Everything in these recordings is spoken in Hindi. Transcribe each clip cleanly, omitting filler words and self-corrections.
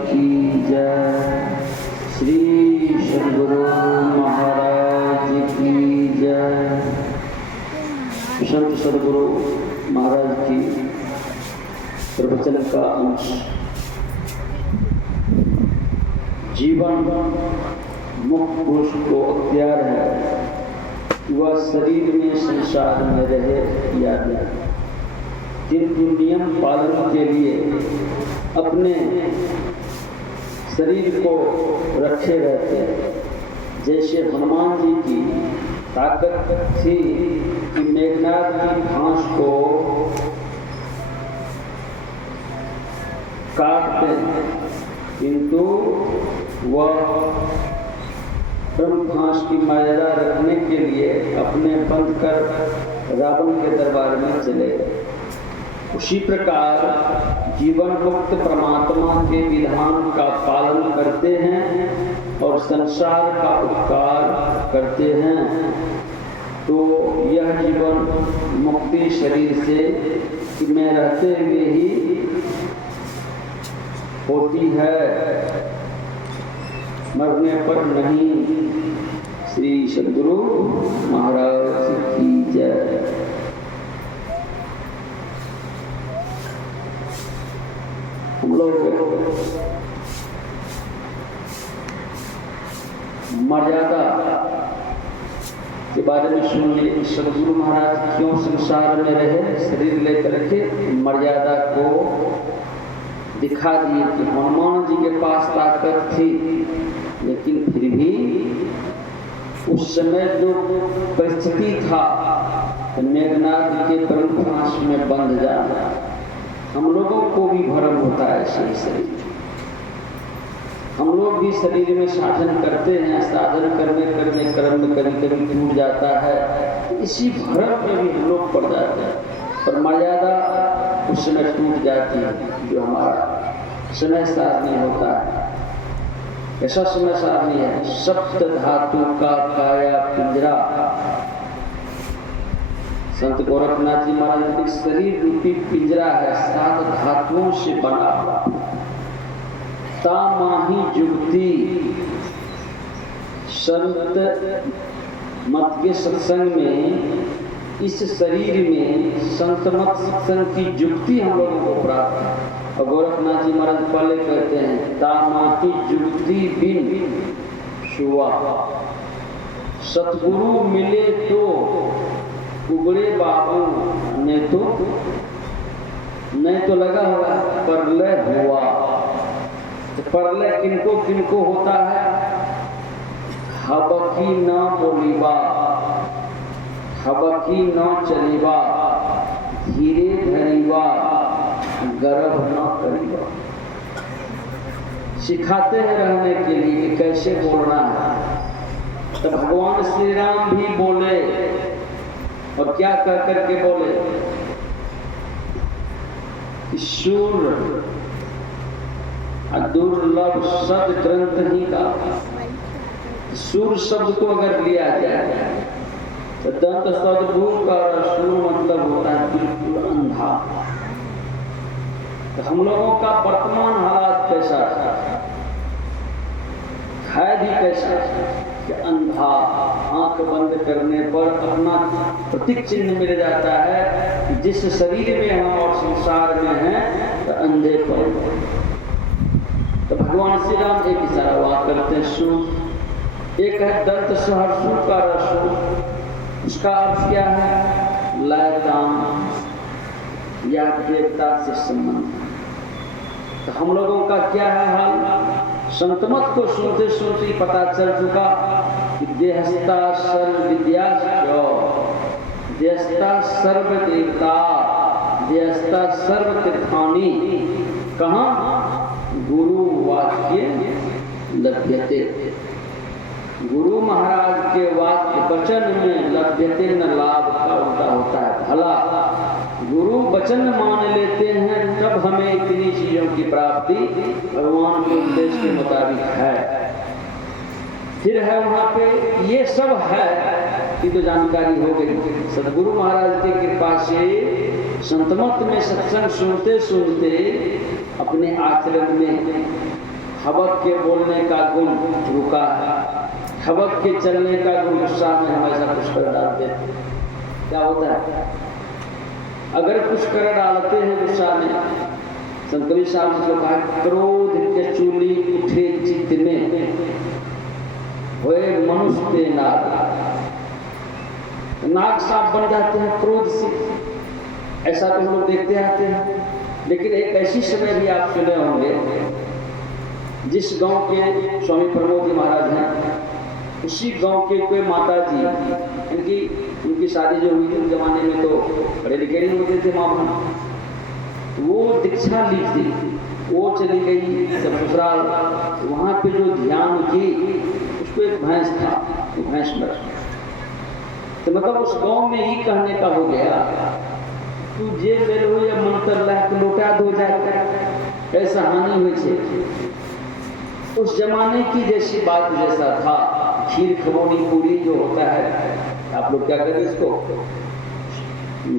की जय। श्री सद्गुरु महाराज की जय। संत सद्गुरु महाराज की प्रवचन का अंश जीवन मुक्त पुरुष को अख्तियार है वह शरीर में संसार में रहे या जाए। किंतु नियम पालन के लिए अपने शरीर को रखे रहते हैं। जैसे हनुमान जी की ताकत थी कि मेघनाद की घास को काटते, किंतु वह ब्रह्म घास की मर्यादा रखने के लिए अपने बंद कर रावण के दरबार में चले गए। उसी प्रकार जीवन मुक्त परमात्मा के विधान का पालन करते हैं और संसार का उपकार करते हैं, तो यह जीवन मुक्ति शरीर से में रहते हुए ही होती है, मरने पर नहीं। श्री सद्गुरु महाराज की जय। हम लोग मर्यादा के बारे में सुन लिए। सद्गुरु महाराज क्यों संसार में रहे, शरीर लेकर के मर्यादा को दिखा दिए कि हनुमान जी के पास ताकत थी, लेकिन फिर भी उस समय जो परिस्थिति था मेघनाद के प्रमुख में बंध जाना, हम लोगों को भी भ्रम होता है। शरीर हम लोग भी शरीर में साधन करते हैं, साधन करने करने कर्म कभी कभी टूट जाता है, इसी भ्रम में भी हम लोग पड़ जाते हैं। पर मर्यादा उस समय टूट जाती है जो हमारा समय सारणी होता है। ऐसा समय सारणी है, सप्त धातु का काया पिंजरा। संत गोरखनाथ जी महाराज के शरीर रूपी पिंजरा है, 7 धातुओं से बना हुआ। तामाही जुगती संत मत के सत्संग में, इस शरीर में संत मत सत्संग की जुगती हम लोगों को प्राप्त है। और गोरखनाथ जी महाराज पहले कहते हैं, तामाही जुगती बिन शुआ। सतगुरु मिले तो उबरे बाबू ने तो नहीं तो लगा हुआ परलय हुआ। तो परलय किनको किनको होता है? हबकी न बोलीबा, हबकी न चलीबा, धीरे धरीबा, गर्भ न करीबा। सिखाते हैं रहने के लिए कैसे बोलना है। तो भगवान श्री राम भी बोले, और क्या कह करके बोले? शूर दुर्लभ सद ग्रंथ ही का। सूर शब्द को अगर लिया जाए तो दंत सदभूत का सूर मतलब होता है बिल्कुल अंधा। तो हम लोगों का वर्तमान हालात कैसा है भी कैसा कि अंधा, आंख बंद करने पर अपना प्रतीक चिन्ह मिल जाता है कि जिस शरीर में हम और संसार में हैं तो अंधे पर। तो भगवान श्री राम एक इशारा वाक करते हैं सु। एक है दंत सहर्षु का रसु, उसका अर्थ क्या है? लयदान या देवता से संबंध। तो हम लोगों का क्या है हाल? संतमत को सुनते सुनते पता चल चुका कि देहस्ता सर्व विद्या, देहस्ता सर्व देवता, देहस्ता सर्व तीर्थानी। कहाँ? गुरु वाक्य लभ्यते। गुरु महाराज के वाक्य वचन में लभ्यते न लाभ का उल्टा होता है भला। गुरु वचन मान लेते हैं तब हमें इतनी चीजों की प्राप्ति भगवान के उपदेश के मुताबिक है। फिर है वहाँ पे ये सब है कि तो जानकारी हो गई। सद्गुरु महाराज की कृपा से संतमत में सत्संग सुनते सुनते अपने आचरण में हवक के बोलने का गुण रुका है, हवक के चलने का गुण गुस्सा में हमेशा कुछ कर डालते हैं। क्या होता है, अगर कुछ कर डालते हैं गुस्सा में, संत कबीर साहब ने कहा, क्रोध के चूली उठे चित्त में होए मनुष्य नाग साफ बन जाते हैं क्रोध से। ऐसा तो हम लोग देखते आते हैं। लेकिन एक ऐसी समय भी आप सुने होंगे, जिस गांव के स्वामी प्रमोद जी महाराज हैं, उसी गांव के कोई माता जी, उनकी शादी जो हुई थी उस जमाने में तो पढ़े लिखे नहीं होते थे माँ बहन, वो दीक्षा ली थी, वो चली गई जब ससुराल, वहाँ पे जो ध्यान की, उसको एक भैंस था, भैंस मर, तो मतलब उस गांव में ही कहने का हो गया, तू जे बेर हो या मंत्र ला के लौटा दो जाकर, ऐसा हानि हुई थी। उस जमाने की जैसी बात जैसा था, खीर खमोनी पूरी जो होता है, आप लोग क्या करें इसको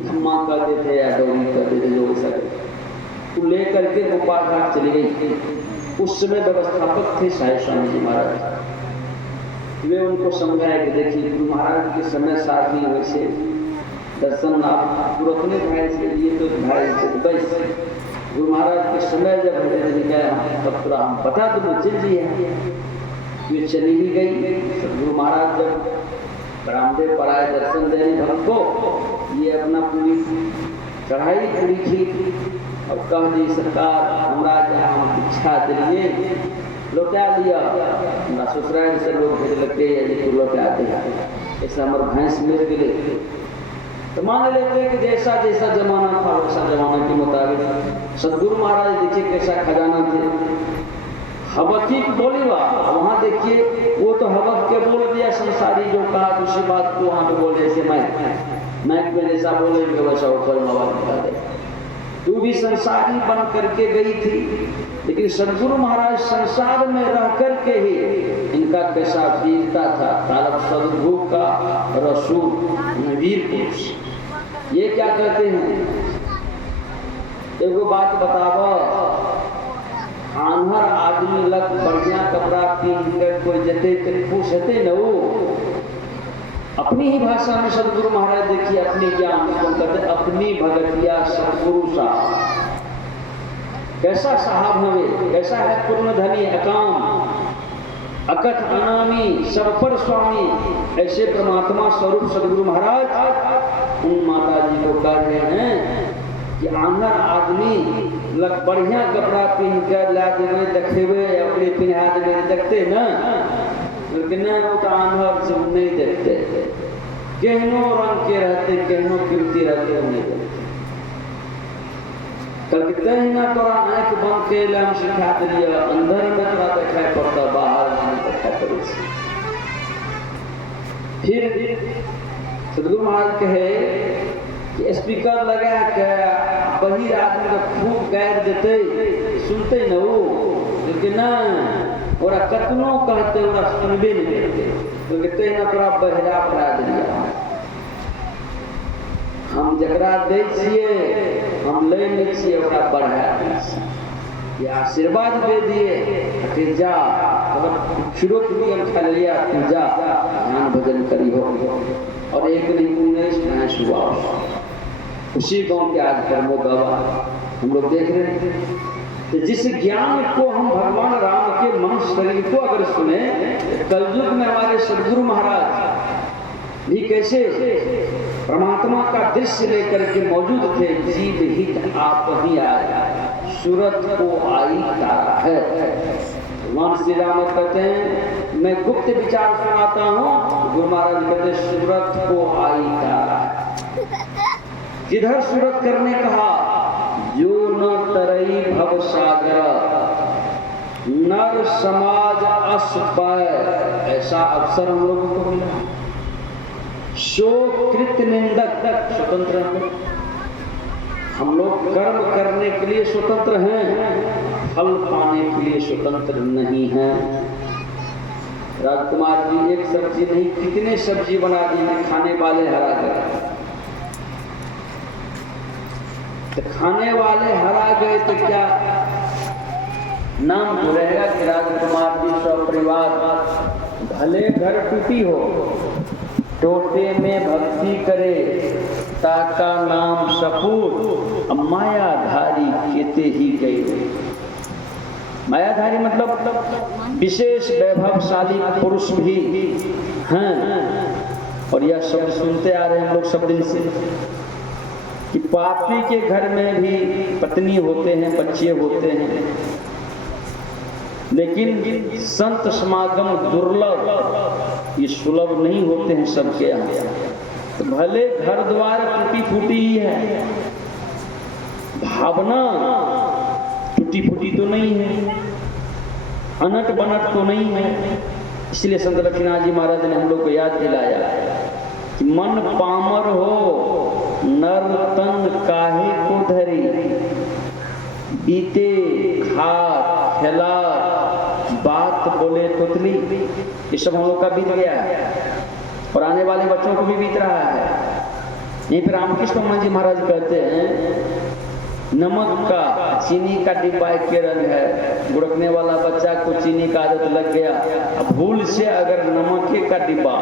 धम्मा करते थे या दौरी करते थे, जो ऐसा तो ले करके गोपाल घाट चली गई। उस समय व्यवस्थापक थे साहिब स्वामी जी महाराज, वे उनको समझाए कि देखिए गुरु महाराज के समय साथ नहीं वैसे दर्शन आप तुरंत में भाई से लिए तो भाई से बस गुरु महाराज के समय जब तब पूरा हम पता तो मुझे जी है। ये चली ही गई। गुरु महाराज जब रामदेव पढ़ाए दर्शन देने भक्त को, ये अपना पूरी चढ़ाई पूरी थी और कह दी सरकार हमारा जहाँ दीक्षा दिलिए लौटा लिया, ससुराल से लोग भेज लगते यदि तो लौटाते हैं, ऐसा हमारे भैंस मिल गए तो मान लेते हैं कि जैसा जैसा जमाना था वैसा जमाने के मुताबिक सदगुरु महाराज देखिए कैसा खजाना थे। हवकी बोली वहाँ देखिए, वो तो हवक के बोल दिया, संसारी जो कहा दूसरी बात को वहाँ पे बोल जैसे मैं जैसा बोलेंगे वैसा ऊपर आवाज निकाल दे। तू भी संसारी बन करके गई थी, लेकिन सदगुरु महाराज संसार में रह करके ही इनका कैसा वीरता था, तालब सदगुरु का रसूल वीर पुरुष। ये क्या कहते हैं, एगो बात बतावा, आन्हर आदमी लग बढ़िया कपड़ा पहन कर कोई जते खुश होते न, वो अपनी ही भाषा में सदगुरु महाराज देखिए अपनी ज्ञान कहते अपनी भगतिया सदगुरु साहब। कैसा साहब हमें, कैसा है पूर्ण धनी अकाम अकथ अनामी सरपर स्वामी, ऐसे परमात्मा स्वरूप सदगुरु महाराज उन माता जी को कह रहे हैं कि आंधर आदमी लग बढ़िया कपड़ा पहन कर ला देवे देखेवे अपने पिन्हा देवे देखते न, लेकिन वो तो आंधर से नहीं देखते, कहनो रंग के रहते कहनो कीमती रहते नहीं देखते। कहते हैं ना तोरा आँख बंद के लाम सिखा दिया, अंदर में तोरा दिखाई पड़ता, बाहर नहीं दिखाई पड़े। फिर सदगुरु महाराज कहे कि स्पीकर लगा के बहिर आदमी का खूब गायर देते सुनते न वो, लेकिन ना ओरा कतनो कहते ओरा सुनबे नहीं देते, तो कहते ना तोरा बहरा पड़ा दिया। हम जकरा दे छिए हम ले नहीं छिए, ओरा बढ़ा दै छिए, ये आशीर्वाद दे दिए कि जा अगर शुरू की खा लिया तू जा ध्यान भजन करी हो। और एक नहीं 19 भैंस हुआ उसी गांव के आज प्रमोद बाबा हम लोग देख रहे हैं। तो जिस ज्ञान को हम भगवान राम के मनुष्य शरीर को अगर सुने, कलयुग में हमारे सदगुरु महाराज भी कैसे परमात्मा का दृश्य लेकर के मौजूद थे। जीव हित आप ही आया सूरत को आई तारा है। भगवान श्री राम कहते हैं मैं गुप्त विचार सुनाता हूँ, गुरु महाराज कहते सूरत को आई तारा। किधर सूरत करने कहा, जो न तरई भव सागर नर समाज अस पाए, ऐसा अवसर हम लोगों को मिला। शोकृत निंदक स्वतंत्र हम लोग कर्म करने के लिए स्वतंत्र हैं, फल पाने के लिए स्वतंत्र नहीं हैं। राजकुमार जी एक सब्जी नहीं कितने सब्जी बना दी, खाने वाले हरा गए, तो खाने वाले हरा गए तो क्या नाम जो रहेगा कि राजकुमार जी सपरिवार भले घर टूटी हो, टोटे में भक्ति करे, ताका नाम सपूत, मायाधारी केते ही गए। मायाधारी मतलब विशेष वैभवशाली पुरुष भी हैं। और यह शब्द सुनते आ रहे हैं हम लोग सब दिन से कि पापी के घर में भी पत्नी होते हैं, बच्चे होते हैं, लेकिन संत समागम दुर्लभ, ये सुलभ नहीं होते हैं सबके यहाँ। तो भले घर द्वार टूटी फूटी ही है, भावना टूटी फूटी तो नहीं है, अनट बनट तो नहीं है। इसलिए संत लक्ष्मीनाथ जी महाराज ने हम लोग को याद दिलाया कि मन पामर हो नर तन काहे को धरी, बीते खात खेला बात बोले तुतली। ये सब हम लोग का बीत गया है और आने वाले बच्चों को भी बीत रहा है। यहीं पर रामकृष्ण जी महाराज कहते हैं नमक का चीनी का डिब्बा के रंग है, गुड़कने वाला बच्चा को चीनी का आदत लग गया, अब भूल से अगर नमके का डिब्बा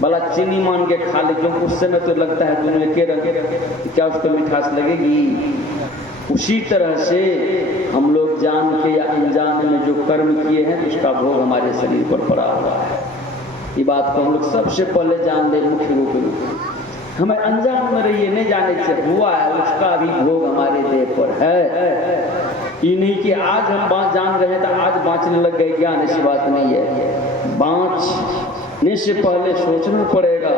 वाला चीनी मान के खा ले, क्योंकि उस समय तो लगता है दोनों के रंग, क्या उसको मिठास लगेगी? उसी तरह से हम लोग जान के या अनजान में जो कर्म किए हैं उसका भोग हमारे शरीर पर पड़ा हुआ है। ये बात को हम लोग सबसे पहले जान ले मुख्य रूप में। हमें अनजान में रहिए, नहीं जाने से हुआ है, उसका भी भोग हमारे देह पर है। ये नहीं कि आज हम जान रहे हैं तो आज बाँचने लग गए, ज्ञान ऐसी बात नहीं है। बाँचने से पहले सोचना पड़ेगा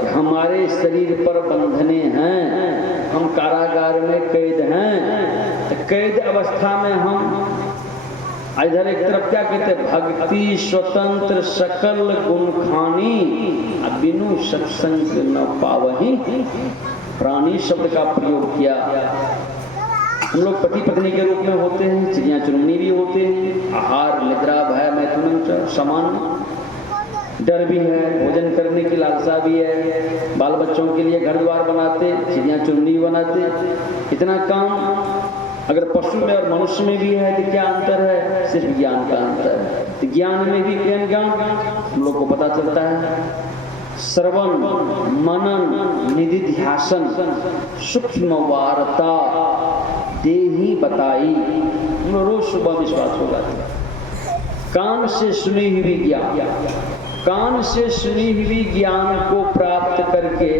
कि हमारे शरीर पर बंधने हैं, हम कारागार में कैद हैं। तो कैद अवस्था में हम इधर एक तरफ क्या कहते हैं, भक्ति स्वतंत्र सकल गुण खानी, बिनु सत्संग न पावही। प्राणी शब्द का प्रयोग किया। हम लोग पति पत्नी के रूप में होते हैं, चिड़िया चुनमुनी भी होते हैं, आहार निद्रा भय मैथुन समान, डर भी है, भोजन करने की लालसा भी है, बाल बच्चों के लिए घर द्वार बनाते, चिड़िया चुनमुनी बनाते। इतना काम अगर पशु में और मनुष्य में भी है तो क्या अंतर है? सिर्फ ज्ञान का अंतर है। तो ज्ञान में भी ज्ञान हम लोग को पता चलता है। श्रवण मनन निधिध्यासन सूक्ष्म वार्ता देही बताई, रोज सुबह विश्वास होगा। कान से सुनी हुई ज्ञान, कान से सुनी हुई ज्ञान को प्राप्त करके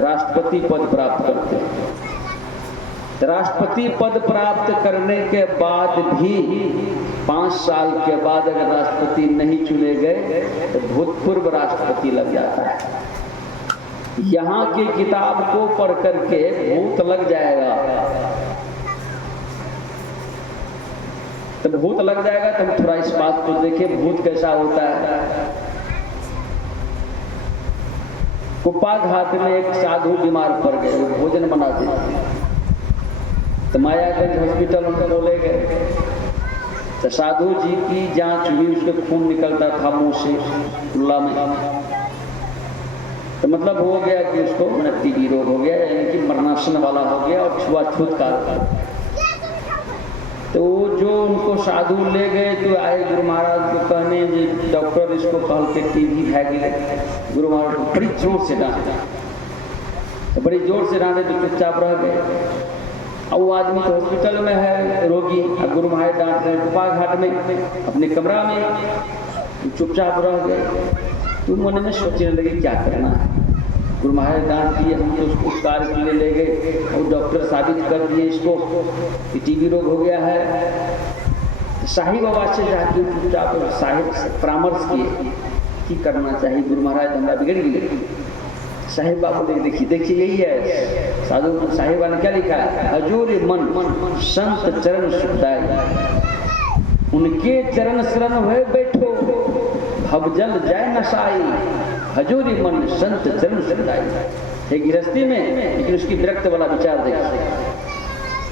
राष्ट्रपति पद प्राप्त करते हैं। राष्ट्रपति पद प्राप्त करने के बाद भी 5 साल के बाद अगर राष्ट्रपति नहीं चुने गए तो भूतपूर्व राष्ट्रपति लग जाता है। यहाँ की किताब को पढ़ करके भूत लग जाएगा, तो भूत लग जाएगा। तो हम थोड़ा इस बात को देखें, भूत कैसा होता है। कुप्पा घाट में एक साधु बीमार पड़ गए, वो भोजन बनाते थे, तो मायागंज हॉस्पिटल उनको ले गए। तो साधु जी की जांच हुई, उसके खून निकलता था मुंह से खुला में, तो मतलब हो गया कि उसको टीबी रोग हो गया, यानी कि मरणासन वाला हो गया और छुआछूत का। तो जो उनको साधु ले गए तो आए गुरु महाराज को कहने, डॉक्टर इसको कल के टीबी है गए। गुरु महाराज को बड़ी जोर से डांटा, तो बड़ी जोर से डांटे तो चुपचाप रह गए। अब वो आदमी तो हॉस्पिटल में है रोगी, अब गुरु महाराज डांट रहे कुप्पा घाट में अपने कमरा में, चुपचाप रह गए। तो मन में सोचने लगे क्या करना है। गुरु महाराज डांट दिए, हम तो उसको उपचार के लिए ले गए और डॉक्टर साबित कर दिए इसको कि टीबी रोग हो गया है। साहिब बाबा से जाके चुपचाप साहिब परामर्श किए कि करना चाहिए। गुरु महाराज हमारा बिगड़ गई। साहिब बाबू देखिए यही है। साधु साहिबा ने क्या लिखा है, हजूर मन संत चरण सुखदाई, उनके चरण शरण हुए बैठो, भवजल जाय नसाई, हजूर मन संत चरण सुखदाई। एक गृहस्थी में, लेकिन उसकी विरक्त वाला विचार देखिए।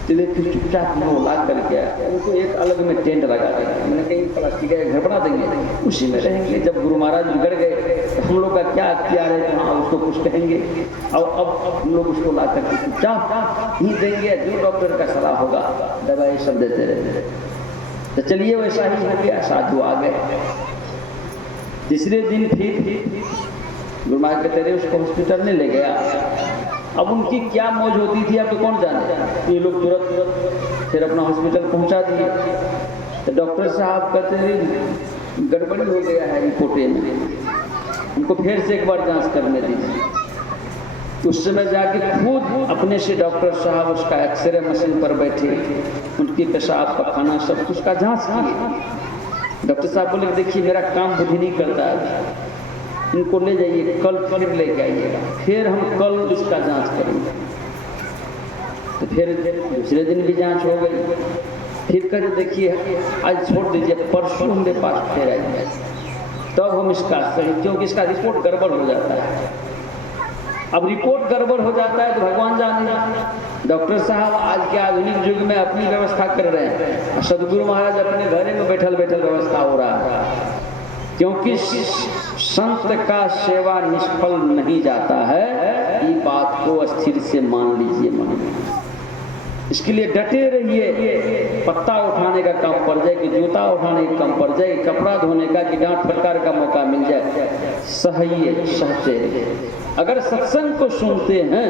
चलिए फिर चुपचाप वो ला करके उनको एक अलग में टेंट लगा देंगे, मैंने कहीं प्लास्टिक का घर बना देंगे, उसी में रहेंगे। जब गुरु महाराज बिगड़ गए हम लोग का क्या अख्तियार है कि हाँ उसको कुछ कहेंगे, और अब हम लोग उसको ला करके चुपचाप ही देंगे, जो डॉक्टर का सलाह होगा दवाई सब देते रहते। तो चलिए वैसा ही हो गया, साधु आ गए। तीसरे दिन फिर गुरु महाराज कहते रहे उसको हॉस्पिटल में ले गया। अब उनकी क्या मौज होती थी अब तो कौन जाने, ये लोग तुरंत फिर अपना हॉस्पिटल पहुंचा दिए। तो डॉक्टर साहब कहते हैं गड़बड़ी हो गया है रिपोर्टे में, उनको फिर से एक बार जांच करने दीजिए। तो उस समय जाके खुद अपने से डॉक्टर साहब उसका एक्सरे मशीन पर बैठे, उनकी पेशाब का खाना सब कुछ का जांच किए। डॉक्टर साहब बोले देखिए मेरा काम बुद्धि नहीं करता है, इनको ले जाइए, कल फिर लेके आइएगा, फिर हम कल इसका जांच करेंगे। तो फिर दूसरे दिन भी जांच हो गई। फिर कहे देखिए आज छोड़ दीजिए, परसों मेरे पास फिर आइए, तब हम इसका सही, क्योंकि इसका रिपोर्ट गड़बड़ हो जाता है। अब रिपोर्ट गड़बड़ हो जाता है तो भगवान जाने। डॉक्टर साहब आज के आधुनिक युग में अपनी व्यवस्था कर रहे हैं, सदगुरु महाराज अपने घरे में बैठल बैठल व्यवस्था हो रहा है, क्योंकि संत का सेवा निष्फल नहीं जाता है, ये बात को स्थिर से मान लीजिए मन में। इसके लिए डटे रहिए, पत्ता उठाने का काम पड़ जाए कि जूता उठाने का काम पड़ जाए, कपड़ा धोने का कि डांट फटकार का मौका मिल जाए, सहिए सहते रहिए। अगर सत्संग को सुनते हैं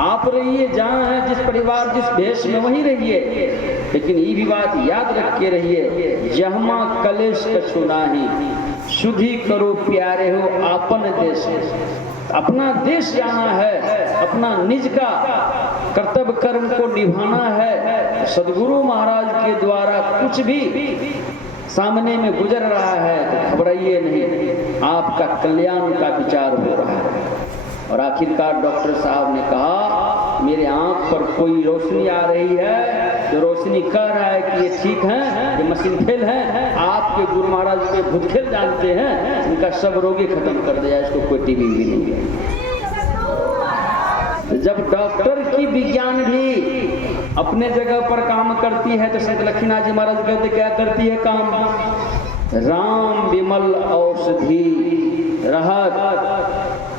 आप रहिए जहाँ हैं, जिस परिवार जिस भेष में वहीं रहिए, लेकिन ये भी बात याद रख के रहिए, जहमा कलेश कछु नाही, शुद्धि करो प्यारे हो आपन देश। अपना देश जाना है, अपना निज का कर्तव्य कर्म को निभाना है। सदगुरु महाराज के द्वारा कुछ भी सामने में गुजर रहा है तो घबराइए नहीं, आपका कल्याण का विचार हो रहा है। और आखिरकार डॉक्टर साहब ने कहा मेरे आंख पर कोई रोशनी आ रही है, जो रोशनी कह रहा है कि ये ठीक है, ये मशीन फेल है। आपके गुरु महाराज के भूतखेल जानते हैं, इनका सब रोगी खत्म कर दिया, इसको कोई टीबी भी नहीं है। जब डॉक्टर की विज्ञान भी अपने जगह पर काम करती है तो संत लक्ष्मीनाथ जी महाराज कहते क्या करती है काम, राम विमल औषधि रहत,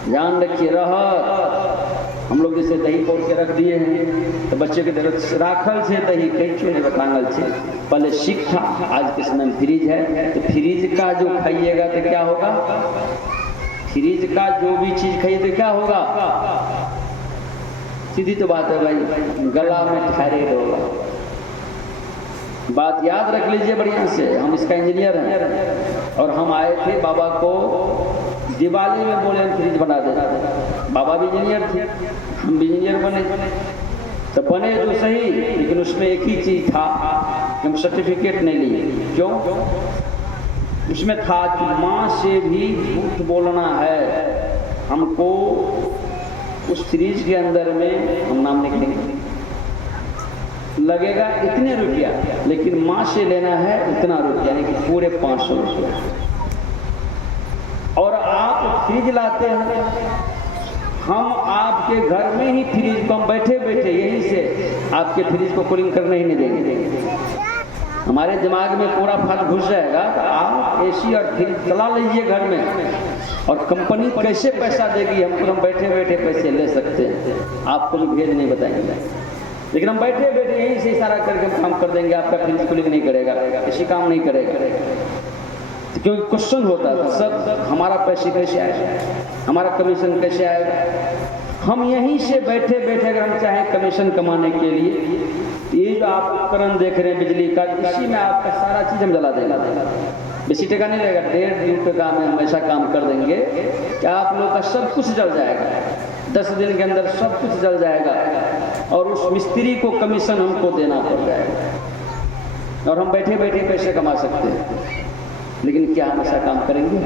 ध्यान रखिए रहत। हम लोग जैसे दही पोड़ के रख दिए हैं तो बच्चे के तरफ राखल से दही कई चूने बतांगल से, पहले सिख था, आज के समय में फ्रिज है, तो फ्रिज का जो खाइएगा तो क्या होगा, फ्रिज का जो भी चीज खाइए तो क्या होगा, सीधी तो बात है भाई, गला में ठहरे होगा। बात याद रख लीजिए बढ़िया से। हम इसका इंजीनियर हैं और हम आए थे बाबा को दिवाली में, बोले हम फ्रिज बना देना। बाबा भी इंजीनियर थे, हम भी इंजीनियर बने, तो बने तो सही, लेकिन उसमें एक ही चीज था कि हम सर्टिफिकेट नहीं लिए। क्यों? उसमें था कि माँ से भी झूठ बोलना है हमको। उस फ्रिज के अंदर में हम नाम लिखेंगे, लगेगा इतने रुपया, लेकिन माँ से लेना है उतना रुपया, यानी कि पूरे 500 रुपया। और आप फ्रिज लाते हैं, हम आपके घर में ही फ्रिज को हम बैठे बैठे यहीं से आपके फ्रिज को कूलिंग करने ही नहीं देंगे। हमारे दिमाग में पूरा फट घुस जाएगा तो आप एसी और फ्रिज चला लीजिए घर में, और कंपनी कैसे पैसा देगी हमको, हम बैठे बैठे पैसे ले सकते हैं, आपको भी भेज नहीं बताएंगे, लेकिन हम बैठे बैठे यहीं से इशारा करके हम काम कर देंगे, आपका फ्रिज कूलिंग नहीं करेगा, किसी काम नहीं करेगा। तो क्योंकि क्वेश्चन होता था सब, हमारा पैसे कैसे आएगा, हमारा कमीशन कैसे आएगा। हम यहीं से बैठे बैठे अगर हम चाहें कमीशन कमाने के लिए, ये जो आप उपकरण देख रहे हैं बिजली का, इसी में आपका सारा चीज हम जला देगा, बेसी टका नहीं लगेगा, 1.5 रुपये में हम ऐसा काम कर देंगे कि आप लोग का सब कुछ जल जाएगा, 10 दिन के अंदर सब कुछ जल जाएगा, और उस मिस्त्री को कमीशन हमको देना पड़ जाएगा, और हम बैठे बैठे पैसे कमा सकते हैं। लेकिन क्या हम ऐसा काम करेंगे,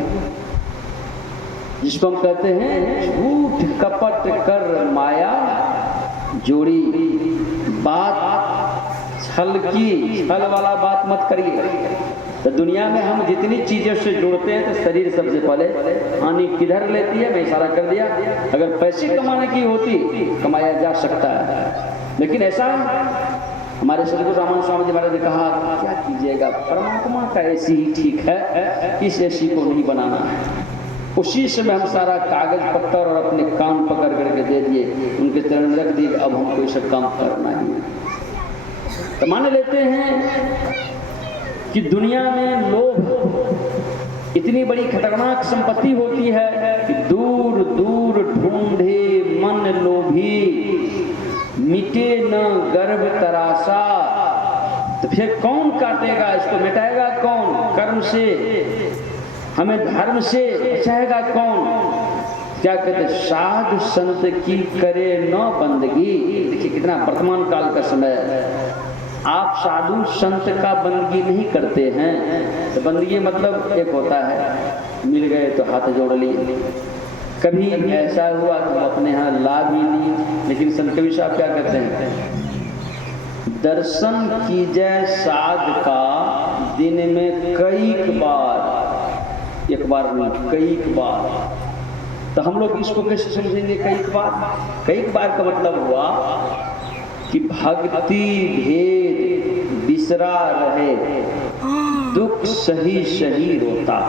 जिसको हम कहते हैं झूठ कपट कर माया जोड़ी। बात छल की, छल वाला बात मत करिए। तो दुनिया में हम जितनी चीज़ों से जुड़ते हैं तो शरीर सबसे पहले हानि किधर लेती है, मैं इशारा कर दिया। अगर पैसे कमाने की होती कमाया जा सकता है, लेकिन ऐसा हमारे सदगुरु रामानंद स्वामी जी महाराज ने कहा क्या कीजिएगा, परमात्मा का एसी ही ठीक है, इस एसी को नहीं बनाना है। उसी समय हम सारा कागज पत्तर और अपने काम पकड़ करके दे दिए, उनके चरण में रख दिए, अब हमको ये सब काम करना ही है। तो मान लेते हैं कि दुनिया में लोभ इतनी बड़ी खतरनाक संपत्ति होती है कि दूर दूर ढूंढे मन लोभी, मिटे न गर्भ तरासा। तो फिर कौन काटेगा इसको, मिटाएगा कौन? कर्म से, हमें धर्म से बचाएगा कौन? क्या कहते, साधु संत की करे न बंदगी। देखिए कितना वर्तमान काल का समय है। आप साधु संत का बंदगी नहीं करते हैं। तो बंदगी मतलब एक होता है मिल गए तो हाथ जोड़ लिए, कभी ऐसा हुआ तो अपने यहाँ ला भी ली। लेकिन संत कबीर साहब क्या कहते हैं, दर्शन कीजय साध का दिन में कई बार, एक बार नहीं कई बार। तो हम लोग इसको कैसे समझेंगे कई बार? कई बार का मतलब हुआ कि भक्ति भेद बिसरा रहे, दुख सही सही रोता।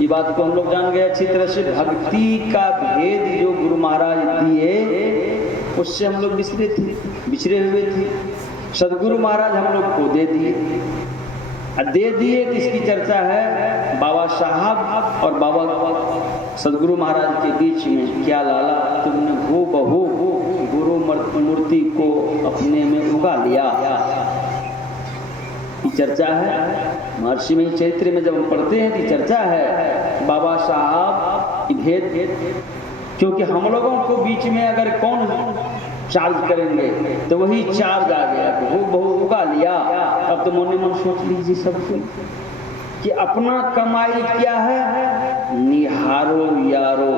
ये बात को हम लोग जान गए अच्छी तरह से। भक्ति का भेद जो गुरु महाराज दिए उससे हम लोग बिछड़े हुए थे। सदगुरु महाराज हम लोग को दे दिए तो इसकी चर्चा है बाबा साहब और बाबा सदगुरु महाराज के बीच में। क्या लाला तुमने हो बहू गुरु मूर्ति को अपने में उगा लिया, ये चर्चा है। महर्षि में चरित्र में जब हम पढ़ते हैं तो चर्चा है बाबा साहब की भेद। क्योंकि हम लोगों को बीच में अगर कौन चार्ज करेंगे तो वही चार्ज आ गया कि वो बहु उगा लिया। अब तो मन मन सोच लीजिए सबको कि अपना कमाई क्या है, निहारो यारो।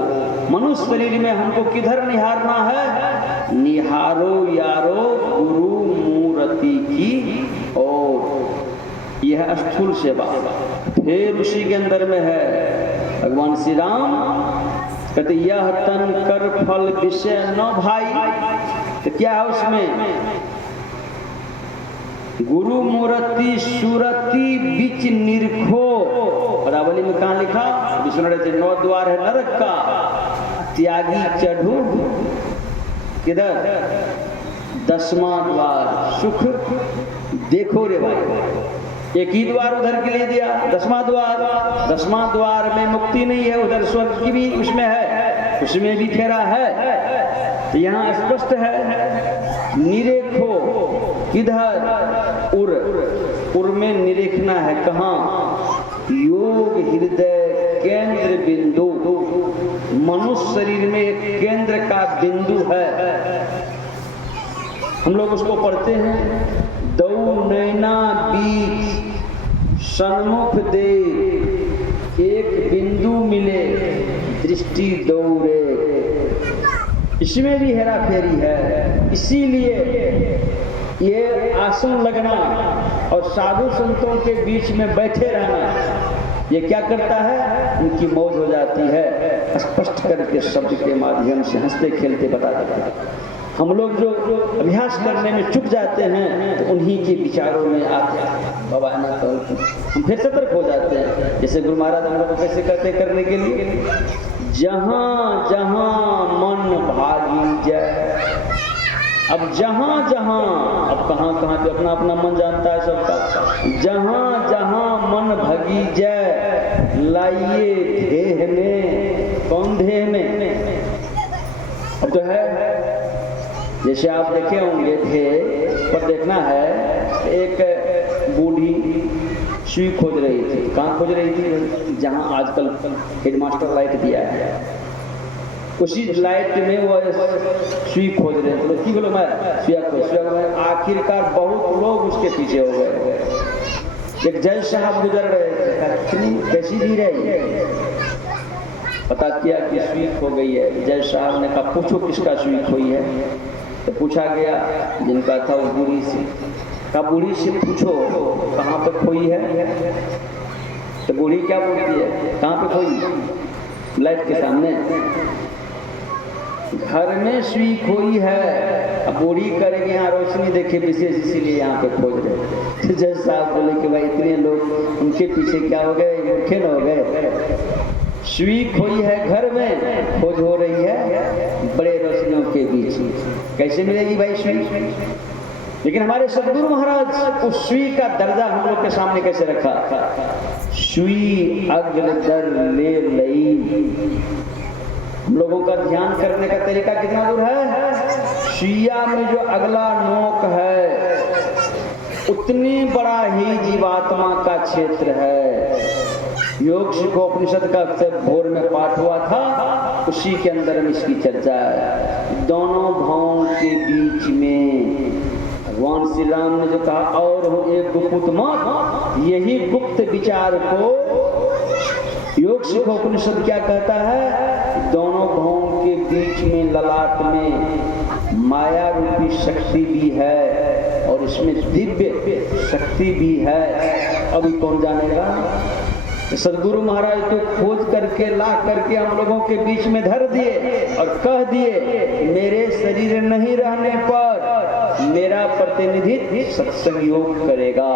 मनुष्य शरीर में हमको किधर निहारना है, निहारो यारो गुरु मूर्ति की ओर। यह स्थूल सेवा। फिर उसी के अंदर में है भगवान श्री राम कहते यह तन कर फल विषय न भाई। तो क्या है उसमें, गुरु मूर्ति सुरति बिच निरखो। रावली में कहा लिखा, विष्णु 9 द्वार है नरक का, त्यागी चढ़ू किधर, 10वां द्वार सुख देखो रे भाई। एक ही द्वार उधर के लिए दिया, 10वां द्वार में मुक्ति नहीं है, उधर स्वर्ग की भी उसमें है, उसमें भी फेरा है। तो यहाँ स्पष्ट है निरेखो किधर, उर में निरेखना है। कहाँ, योग हृदय केंद्र बिंदु। मनुष्य शरीर में एक केंद्र का बिंदु है, हम लोग उसको पढ़ते हैं। दो नैना बीच सन्मुख दे, एक बिंदु मिले दृष्टि दौड़े। इसमें भी हेरा फेरी है। इसीलिए ये आसन लगना और साधु संतों के बीच में बैठे रहना, ये क्या करता है, उनकी मौज हो जाती है। स्पष्ट करके शब्द के माध्यम से हंसते खेलते बता देते हैं। हम लोग जो अभ्यास करने में चुक जाते हैं तो उन्हीं के विचारों में आते हैं बाबा है ना, तो हम फिर सतर्क हो जाते हैं। जैसे गुरु महाराज हम लोग को कैसे कहते करने के लिए, जहां जहां मन भागी जाए। अब जहां जहां, अब कहाँ कहाँ पे अपना अपना मन जानता है सबका। जहां जहां मन भगी जाए, लाइए देह में। कौन देह में, अब तो है जैसे आप देखे होंगे थे पर देखना है, एक बूढ़ी सुई खोज रही थी। कहाँ खोज रही थी, जहाँ आजकल हेडमास्टर लाइट दिया है, उसी लाइट में वो सुई खोज रहे थे। की बोलो मैं सुई खोज, आखिरकार बहुत लोग उसके पीछे हो गए। एक जज साहब गुजर रहे थे, कितनी कैसी दी रही है, पता किया कि सुई खो गई है। जज साहब ने कहा पूछो किसका सुई खोई है। तो पूछा गया, जिनका था वो बूढ़ी से। कहा बूढ़ी से पूछो कहाँ पे खोई है। तो बूढ़ी क्या बोलती है, कहाँ पे खोई, लाइट के सामने। घर में सुई खोई है। अब बूढ़ी करेंगे यहाँ रोशनी देखे विशेष, इसीलिए यहाँ पे खोज रहे। तो जज साहब बोले कि भाई इतने लोग उनके पीछे क्या हो गए, मूर्खे न हो गए। सुई खोई है घर में, खोज हो रही है बड़े रस्सियों के बीच में। कैसे मिलेगी भाई सुई? लेकिन हमारे सदगुरु महाराज उस सुई का दर्जा हम लोग के सामने कैसे रखा? सुई अग्र दर ले लई। हम लोगों का ध्यान करने का तरीका कितना दूर है? सुइया में जो अगला नोक है उतनी बड़ा ही जीवात्मा का क्षेत्र है। योग सुखोपनिषद का अक्सर भोर में पाठ हुआ था, उसी के अंदर में इसकी चर्चा है। दोनों भावों के बीच में भगवान श्री राम ने जो कहा और हो एक गुप्त मत, यही गुप्त विचार को योग सुखोपनिषद क्या कहता है? दोनों भावों के बीच में ललाट में माया रूपी शक्ति भी है और इसमें दिव्य शक्ति भी है। अभी कौन जानेगा? सदगुरु महाराज तो खोज करके ला करके हम लोगों के बीच में धर दिए और कह दिए मेरे शरीर नहीं रहने पर मेरा प्रतिनिधित्व सत्संग योग करेगा।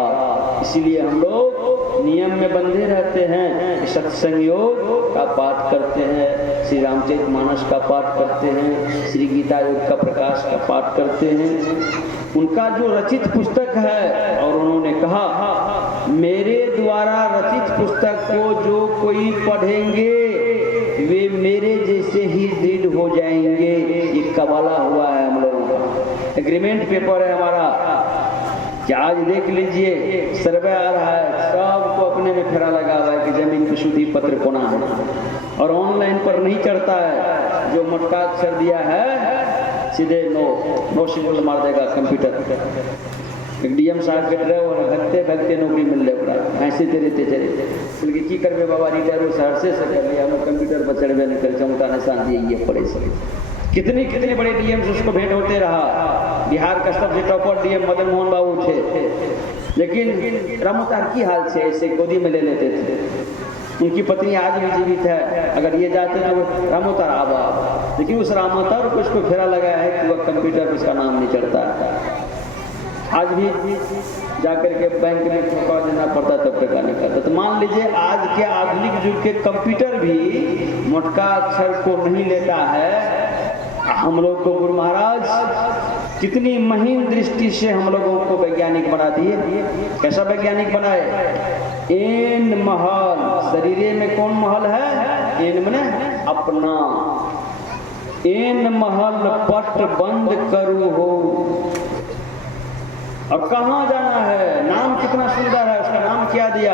इसीलिए हम लोग नियम में बंधे रहते हैं। सत्संग योग का पाठ करते हैं, श्री रामचरितमानस का पाठ करते हैं, श्री गीता योग का प्रकाश का पाठ करते हैं। उनका जो रचित पुस्तक है और उन्होंने कहा मेरे द्वारा रचित पुस्तक को जो कोई पढ़ेंगे वे मेरे जैसे ही दृढ़ हो जाएंगे। ये कबाला हुआ है हम लोगों का, एग्रीमेंट पेपर है हमारा कि आज देख लीजिए सर्वे आ रहा है, सबको अपने में फेरा लगा हुआ है कि जमीन की शुद्धि पत्र कोना है और ऑनलाइन पर नहीं चढ़ता है। जो मोटका अक्षर दिया है सीधे नो सिंबल मार देगा कंप्यूटर। एक डीएम साहब के रहे और भगते भगते नौकरी मिल रहे पूरा ऐसे तेरे चले की करबे बाबा रिटायर सहरसे से कर लिया, हम कंप्यूटर पर चढ़वे नहीं कर चमका निशान दिए ये पड़े से। कितने कितने बड़े डीएम से उसको भेंट होते रहा। बिहार का सबसे टॉपर डीएम मदन मोहन बाबू थे, लेकिन रामोतार की हाल से ऐसे गोदी में ले लेते थे। उनकी पत्नी आज भी जीवित है, अगर ये जाते तो रामोतार आबा, लेकिन उस रामोतार को उसको फेरा लगाया है कि वह कंप्यूटर पर उसका नाम नहीं चढ़ता है। आज भी जाकर के बैंक में ठोका देना पड़ता तब तक नहीं करता। तो मान लीजिए आज के आधुनिक युग के कंप्यूटर भी मोटका अक्षर को नहीं लेता है। हम लोग को गुरु महाराज कितनी महीन दृष्टि से हम लोगों को वैज्ञानिक बना दिए। कैसा वैज्ञानिक बनाए? एन महल, शरीरे में कौन महल है? एन मने अपना। एन महल पट बंद करू हो। अब कहाँ जाना है? नाम कितना सुंदर है, उसका नाम क्या दिया?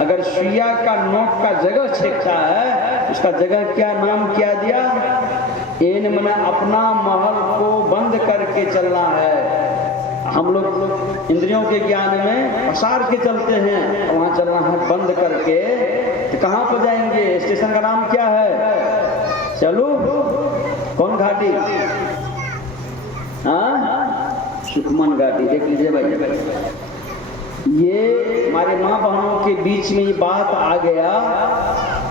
अगर सुइया का नोक का जगह छेकता है उसका जगह क्या नाम क्या दिया? एन मने अपना महल को बंद करके चलना है। हम लोग इंद्रियों के ज्ञान में पसार के चलते हैं, वहां चलना है बंद करके। तो कहाँ पर जाएंगे? स्टेशन का नाम क्या है? चलो कौन घाटी? हाँ, सुखमन घाटी। देख लीजिए भाई, ये हमारे माँ बहनों के बीच में ये बात आ गया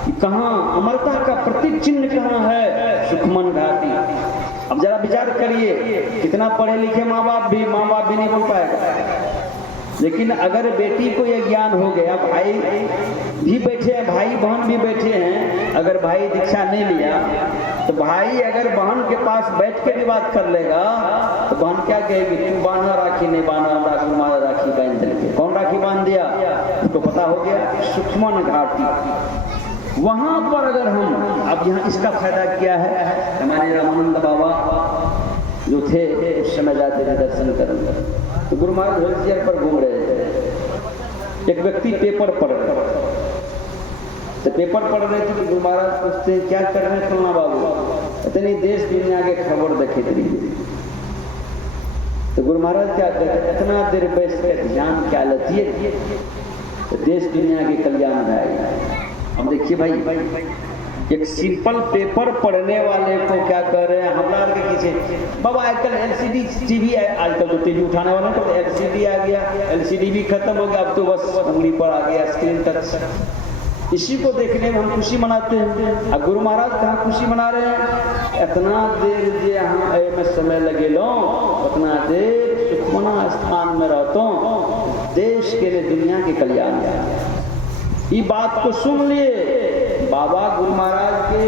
कि कहाँ अमरता का प्रतीक चिन्ह कहाँ है? सुखमन घाटी। अब जरा विचार करिए, कितना पढ़े लिखे माँ बाप भी नहीं बोल पाएगा, लेकिन अगर बेटी को यह ज्ञान हो गया, भाई भी बैठे हैं, भाई बहन भी बैठे हैं, अगर भाई दीक्षा नहीं लिया तो भाई अगर बहन के पास बैठ के भी बात कर लेगा तो बहन क्या कहेगी? तू बांधा राखी नहीं बांधा, हमारा राखी बांध दे। कौन राखी बांध दिया? उसको पता हो गया। सुखमन घाटी, वहां पर अगर हम, अब यहाँ इसका फायदा क्या है? हमारे रामानंद बाबा जो थे उस समय जाते थे दर्शन करने, तो गुरु महाराज व्हीलचेयर पर घूम रहे थे। एक व्यक्ति पेपर पढ़ रहे, तो पेपर पढ़ रहे थे तो गुरु महाराज पूछते हैं क्या कर रहे हैं फलना बाबू? इतनी देश दुनिया के खबर देखे थे। तो गुरु महाराज क्या कहते हैं? इतना देर बैठ कर ध्यान क्या लतिए तो देश दुनिया के कल्याण में आएगा। अब देखिए भाई, एक सिंपल पेपर पढ़ने वाले को क्या कर रहे हैं? हमारा के किसी बाबा आजकल एलसीडी टीवी है, आजकल तो टीवी उठाने वाले तो एलसीडी आ गया, एलसीडी भी खत्म हो गया, अब तो बस उंगली पर आ गया स्क्रीन टच। इसी को देखने में हम खुशी मनाते हैं। अब गुरु महाराज कहाँ खुशी मना रहे हैं? इतना देर जे हम में समय लगे लो, उतना देर सुखमना स्थान में रहता हूँ, देश के लिए दुनिया के कल्याण। ये बात को सुन लिए बाबा गुरु महाराज के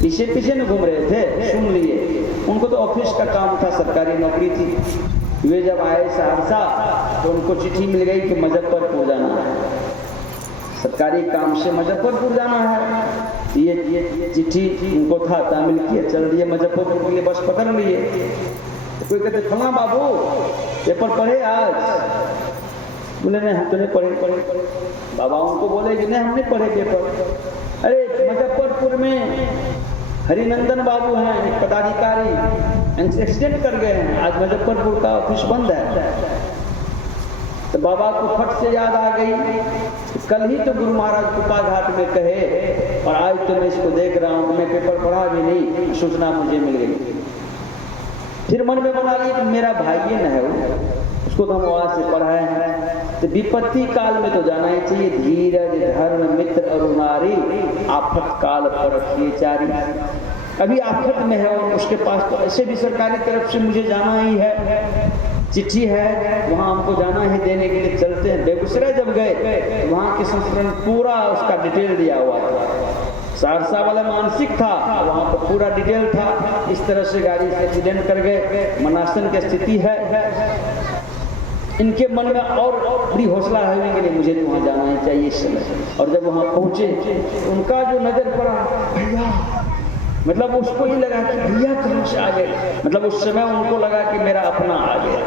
पीछे पीछे में घूम रहे थे, सुन लिए। उनको तो ऑफिस का काम था, सरकारी नौकरी थी। वे जब आए सहरसा तो उनको चिट्ठी मिल गई कि मुजफ्फरपुर जाना है, सरकारी काम से मुजफ्फरपुर जाना है। ये चिट्ठी उनको था तामिल किया, चल दिए मुजफ्फरपुर के लिए, बस पकड़ लिए। तो कोई कहते फला बाबू पेपर पढ़े आज? बोले नहीं हम तो नहीं पढ़े। बाबा उनको बोले कि नहीं हमने पढ़े पेपर। अरे मुजफ्फरपुर में हरिनंदन बाबू हैं एक पदाधिकारी, एक्सीडेंट कर गए हैं, आज मुजफ्फरपुर का ऑफिस बंद है। तो बाबा को फट से याद आ गई, कल ही तो गुरु महाराज कुपा घाट में कहे और आज तो मैं इसको देख रहा हूँ, मैं पेपर पढ़ा भी नहीं, सूचना मुझे मिल गई। फिर मन में बना लिया कि मेरा भाई ये न है उसको तो हम वहां से पढ़ाए हैं। तो विपत्ति काल में तो जाना ही चाहिए, धीरज धर्म मित्र अरुणारी, आफत काल पर रखिए चारी। अभी आफत में है और उसके पास तो ऐसे भी सरकारी तरफ से मुझे जाना ही है, चिट्ठी है, वहाँ हमको जाना है देने के लिए चलते हैं। बेगूसराय जब गए तो वहाँ के संस्करण पूरा उसका डिटेल दिया हुआ था, सहरसा वाला मानसिक था, वहाँ पर पूरा डिटेल था, इस तरह से गाड़ी से एक्सीडेंट कर गए, मनासन की स्थिति है। इनके मन में और बड़ी हौसला है कि नहीं मुझे तो वहाँ जाना ही चाहिए इस समय। और जब वहाँ पहुँचे उनका जो नजर पड़ा, भैया, मतलब उसको ही लगा कि भैया कहाँ से आ गए, मतलब उस समय उनको लगा कि मेरा अपना आ गया।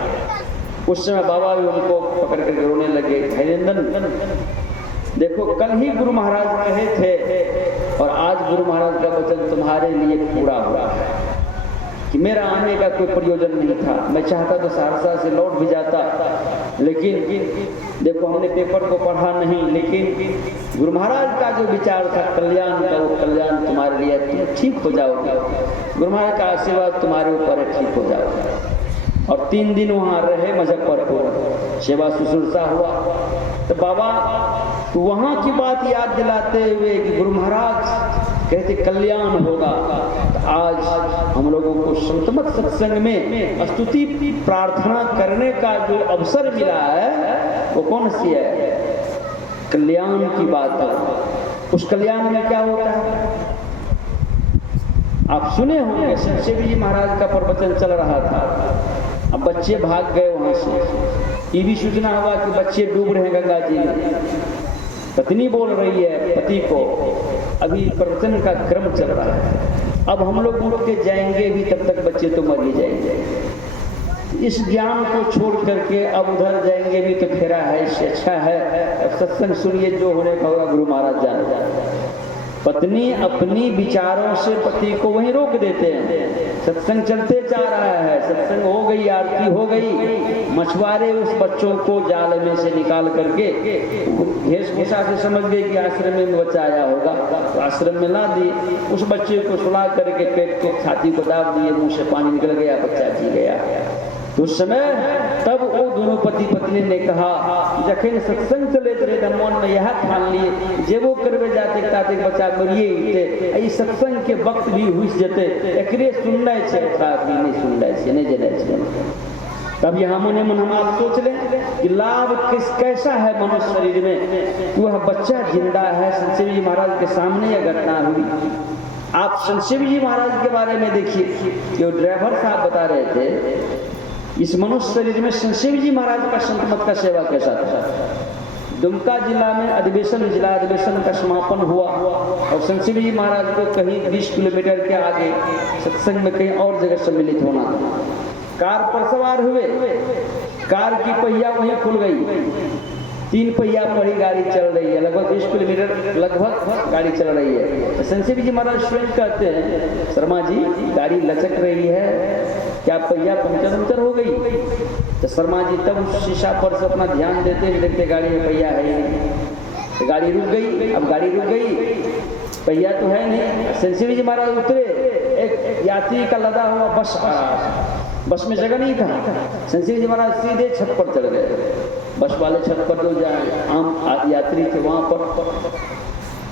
उस समय बाबा भी उनको पकड़ कर रोने लगे। हरिनंदन देखो, कल ही गुरु महाराज कहे थे और आज गुरु महाराज का वचन तुम्हारे लिए पूरा हुआ है कि मेरा आने का कोई प्रयोजन नहीं था। मैं चाहता तो सहरसा से लौट भी जाता, लेकिन देखो हमने पेपर को पढ़ा नहीं, लेकिन गुरु महाराज का जो विचार था कल्याण का, वो कल्याण तुम्हारे लिए, तुम ठीक हो जाओगे, गुरु महाराज का आशीर्वाद तुम्हारे ऊपर है, ठीक हो जाओगे। और 3 दिन वहाँ रहे मुजफ्फरपुर, सेवा शुश्रूषा हुआ। तो बाबा वहाँ की बात याद दिलाते हुए कि गुरु महाराज कहते कल्याण होगा। तो आज हम लोगों को संतमत सत्संग में स्तुति प्रार्थना करने का जो अवसर मिला है वो कौन सी है? कल्याण की बात है। उस कल्याण में क्या होता है आप सुने होंगे, संक्षेप जी महाराज का प्रवचन चल रहा था, अब बच्चे भाग गए वहां से, ये भी सूचना हुआ कि बच्चे डूब रहे हैं गंगा जी में। पत्नी बोल रही है पति को, अभी प्रवचन का क्रम चल रहा है, अब हम लोग उठ के जाएंगे भी, तब तक बच्चे तो मर ही जाएंगे। इस ज्ञान को छोड़ करके अब उधर जाएंगे भी तो फेरा है, इससे अच्छा है सत्संग सुनिए, जो होने का होगा गुरु महाराज जाने। पत्नी अपनी विचारों से पति को वहीं रोक देते हैं। सत्संग चलते जा रहा है, सत्संग हो गई, आरती हो गई, मछुआरे उस बच्चों को जाल में से निकाल करके वेशभूषा से समझ गए कि आश्रम में बच्चा आया होगा, तो आश्रम में ला दिए। उस बच्चे को सुला करके पेट को छाती को दाब दिए, मुंह से पानी निकल गया, बच्चा जी गया। तो उस समय तब वो दोनों पति पत्नी ने कहा जखन सत्संग चले रहे मन में यह ठान लिए जेबो करवे जाते ताते बच्चा मरिए, ई सत्संग के वक्त भी हुई जेते, एकरे सुनना है नहीं सुनना है नहीं जाना है। तब यहाँ मने मन हम आप सोच लें कि लाभ कैसा है मनुष्य शरीर में, वह बच्चा जिंदा है। संत जी महाराज के सामने यह घटना हुई। आप संत जी महाराज के बारे में देखिए कि वो ड्राइवर साहब बता रहे थे, इस मनुष्य शरीर में संत जी महाराज का संत मत का सेवा कैसा था। दुमका जिला में अधिवेशन, जिला अधिवेशन का समापन हुआ और संत जी महाराज को कहीं 20 किलोमीटर के आगे सत्संग में कहीं और जगह सम्मिलित होना था। कार पर सवार हुए, कार की पहिया वहीं खुल गई, 3 पहिया पर ही गाड़ी चल रही है, लगभग 20 किलोमीटर लगभग गाड़ी चल रही है। संत जी महाराज स्वयं कहते हैं, शर्मा जी गाड़ी लचक रही है, क्या पहिया पंचर हो गई? तो शर्मा जी तब उस शीशा पर से अपना ध्यान देते हुए देखते गाड़ी में पहिया है ही नहीं, तो गाड़ी रुक गई। अब गाड़ी रुक गई, पहिया तो है नहीं। संत जी महाराज उतरे, एक यात्री का लदा हुआ बस आ रहा, बस में जगह नहीं था। संत जी महाराज सीधे छत पर चढ़ गए, बस वाले छत पर जो जाए आम यात्री थे वहां पर,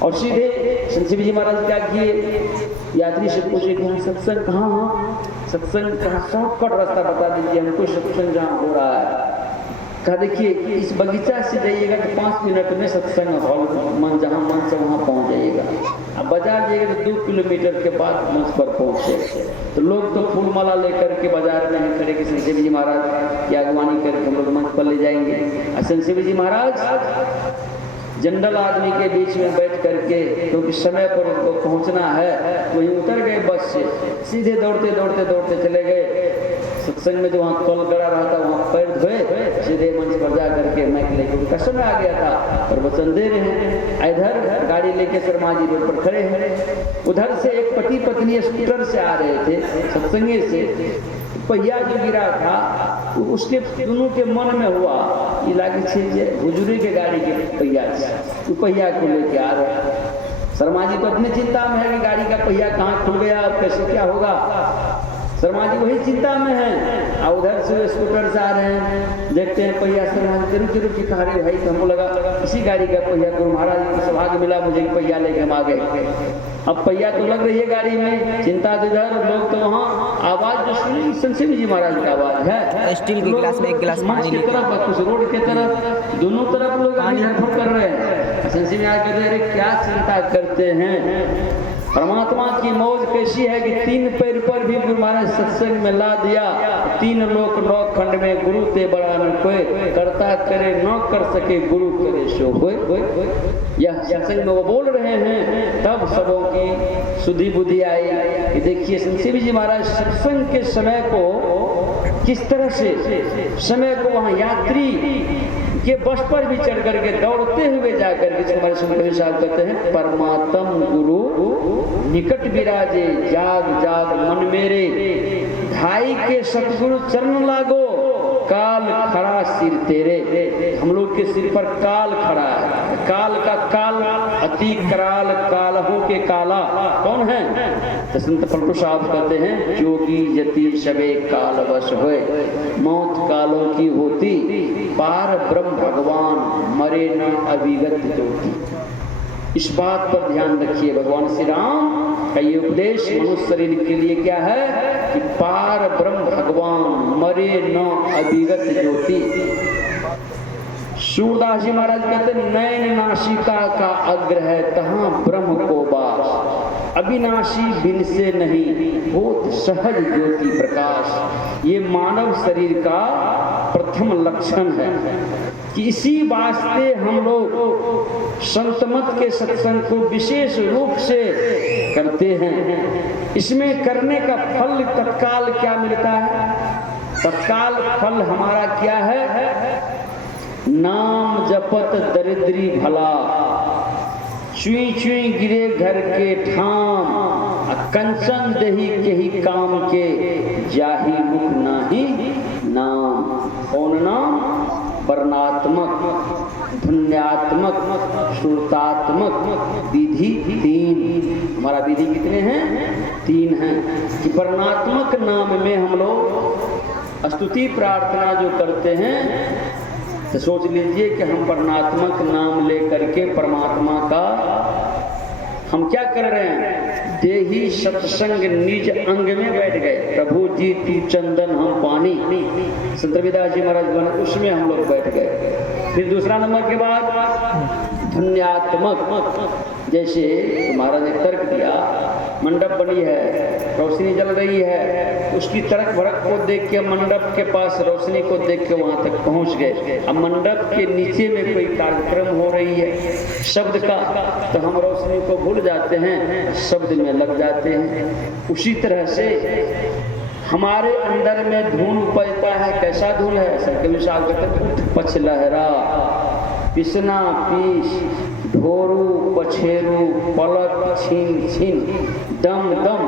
और सीधे संत जी महाराज क्या किए, यात्री से पूछे कि हाँ सत्संग कहाँ हो, सत्संग कहाँ, शॉर्टकट रास्ता बता दीजिए हमको, सत्संग जहाँ हो रहा है। कहा देखिए इस बगीचा से जाइएगा तो 5 मिनट में सत्संग हॉल मन जहाँ मन से वहाँ पहुँच जाइएगा। अब बाजार जाइएगा तो 2 किलोमीटर के बाद मंच पर पहुँचे। तो लोग तो फूल माला लेकर के बाजार में खड़े कि संत जी महाराज की अगवानी करके हम लोग मंच पर ले जाएंगे। संत जी महाराज जनरल आदमी के बीच में बैठ करके, क्योंकि समय पर उनको पहुंचना है, वहीं उतर गए बस से, सीधे दौड़ते दौड़ते दौड़ते चले गए सत्संग में। जो वहाँ कल गड़ा रहा था वहाँ पैर धोए, सीधे मंच पर जा करके माइक लेके, उनका समय आ गया था और वचन दे रहे हैं। इधर गाड़ी लेके शर्मा जी रोड पर खड़े हैं, उधर से एक पति पत्नी स्कूटर से आ रहे थे सत्संगे से। पहिया जो गिरा था उसके दोनों के मन में हुआ ये लागे छे हुजूरी के गाड़ी के पहिया से पहिया को लेके आ रहे। शर्मा जी तो अपनी चिंता में है कि गाड़ी का पहिया कहाँ खुल गया और कैसे क्या होगा। शर्मा जी वही चिंता में हैं और उधर से स्कूटर से आ रहे हैं। देखते हैं पहिया, शर्मा जी रुकी रुकी कहा रहे भाई, तो हमको लगा इसी गाड़ी का पहिया, गुरु महाराज जी को सौभाग्य मिला मुझे पहिया लेके हम आ गए। अब पहिया तो लग रही है गाड़ी में, चिंता तो इधर, लोग तो वहाँ आवाज जो सुनी संत जी महाराज की आवाज है। स्टील के गिलास में एक गिलास पानी की तरफ कुछ रोड के तरफ, दोनों तरफ लोग हड़फड़ कर रहे हैं। संत जी महाराज कहते हैं अरे क्या चिंता करते हैं, परमात्मा की मौज कैसी है कि 3 पैर पर भी गुरु महाराज सत्संग में ला दिया। 3 लोक 9 खंड में गुरु ते बड़ा न कोई, करता करे न कर सके गुरु करे सो होय। यह सत्संग में वो बोल रहे हैं, तब सबों की सुधि बुद्धि आई कि देखिए संत जी महाराज सत्संग के समय को किस तरह से समय को वहाँ यात्री के बस पर भी चढ़ करके दौड़ते हुए जाकर के हमारे सुनकर साहब कहते हैं परमात्म गुरु निकट विराजे, जाग जाग मन मेरे, ढाई के सतगुरु चरण लागो, काल खड़ा सिर तेरे। हम लोग के सिर पर काल खड़ा है। काल का काल अति कराल, कालहों के काला कौन है? तो संत पलटू साहब कहते हैं जोगी जति सबे काल वश होए, मौत कालों की होती, पार ब्रह्म भगवान मरे न अविगत ज्योति। इस बात पर ध्यान रखिए, भगवान श्री राम का ये उपदेश मनुष्य शरीर के लिए क्या है कि पार ब्रह्म भगवान मरे न अविगत ज्योति। सूरदास जी महाराज कहते हैं नयन नासिका का अग्र है तहां ब्रह्म को बास, अविनाशी बिन से नहीं होत सहज ज्योति प्रकाश। ये मानव शरीर का प्रथम लक्षण है कि इसी वास्ते हम लोग संतमत के सत्संग को विशेष रूप से करते हैं। इसमें करने का फल तत्काल क्या मिलता है? तत्काल फल हमारा क्या है? नाम जपत दरिद्री भला, चुई चुई गिरे घर के ठाम, कंचन दही के ही काम के, जाही मुख नाही नाम। कौन नाम? वर्णात्मक, धुन्यात्मक, श्रुतात्मक विधि 3। हमारा विधि कितने हैं? 3 हैं कि वर्णात्मक नाम में हम लोग स्तुति प्रार्थना जो करते हैं, तो सोच लीजिए कि हम वर्णात्मक नाम लेकर के परमात्मा का हम क्या कर रहे हैं? देही सत्संग निज अंग में बैठ गए। प्रभु जी तू चंदन हम पानी, संत रविदास जी महाराज बने, उसमें हम लोग बैठ गए। फिर दूसरा नंबर के बाद धुन्यात्मक, जैसे महाराज ने तर्क दिया, मंडप बनी है, रोशनी जल रही है, उसकी तरक भड़क को देख के मंडप के पास रोशनी को देख के वहां तक पहुंच गए। अब मंडप के नीचे में कोई कार्यक्रम हो रही है शब्द का, तो हम रोशनी को भूल जाते हैं, शब्द में लग जाते हैं। उसी तरह से हमारे अंदर में धुन उपजता है। कैसा धुन है? कवि साहब कहते हैं उठ पछ लहरा, पिसना पीस, ढोरू पछेरू, पलक छीन छीन, दम दम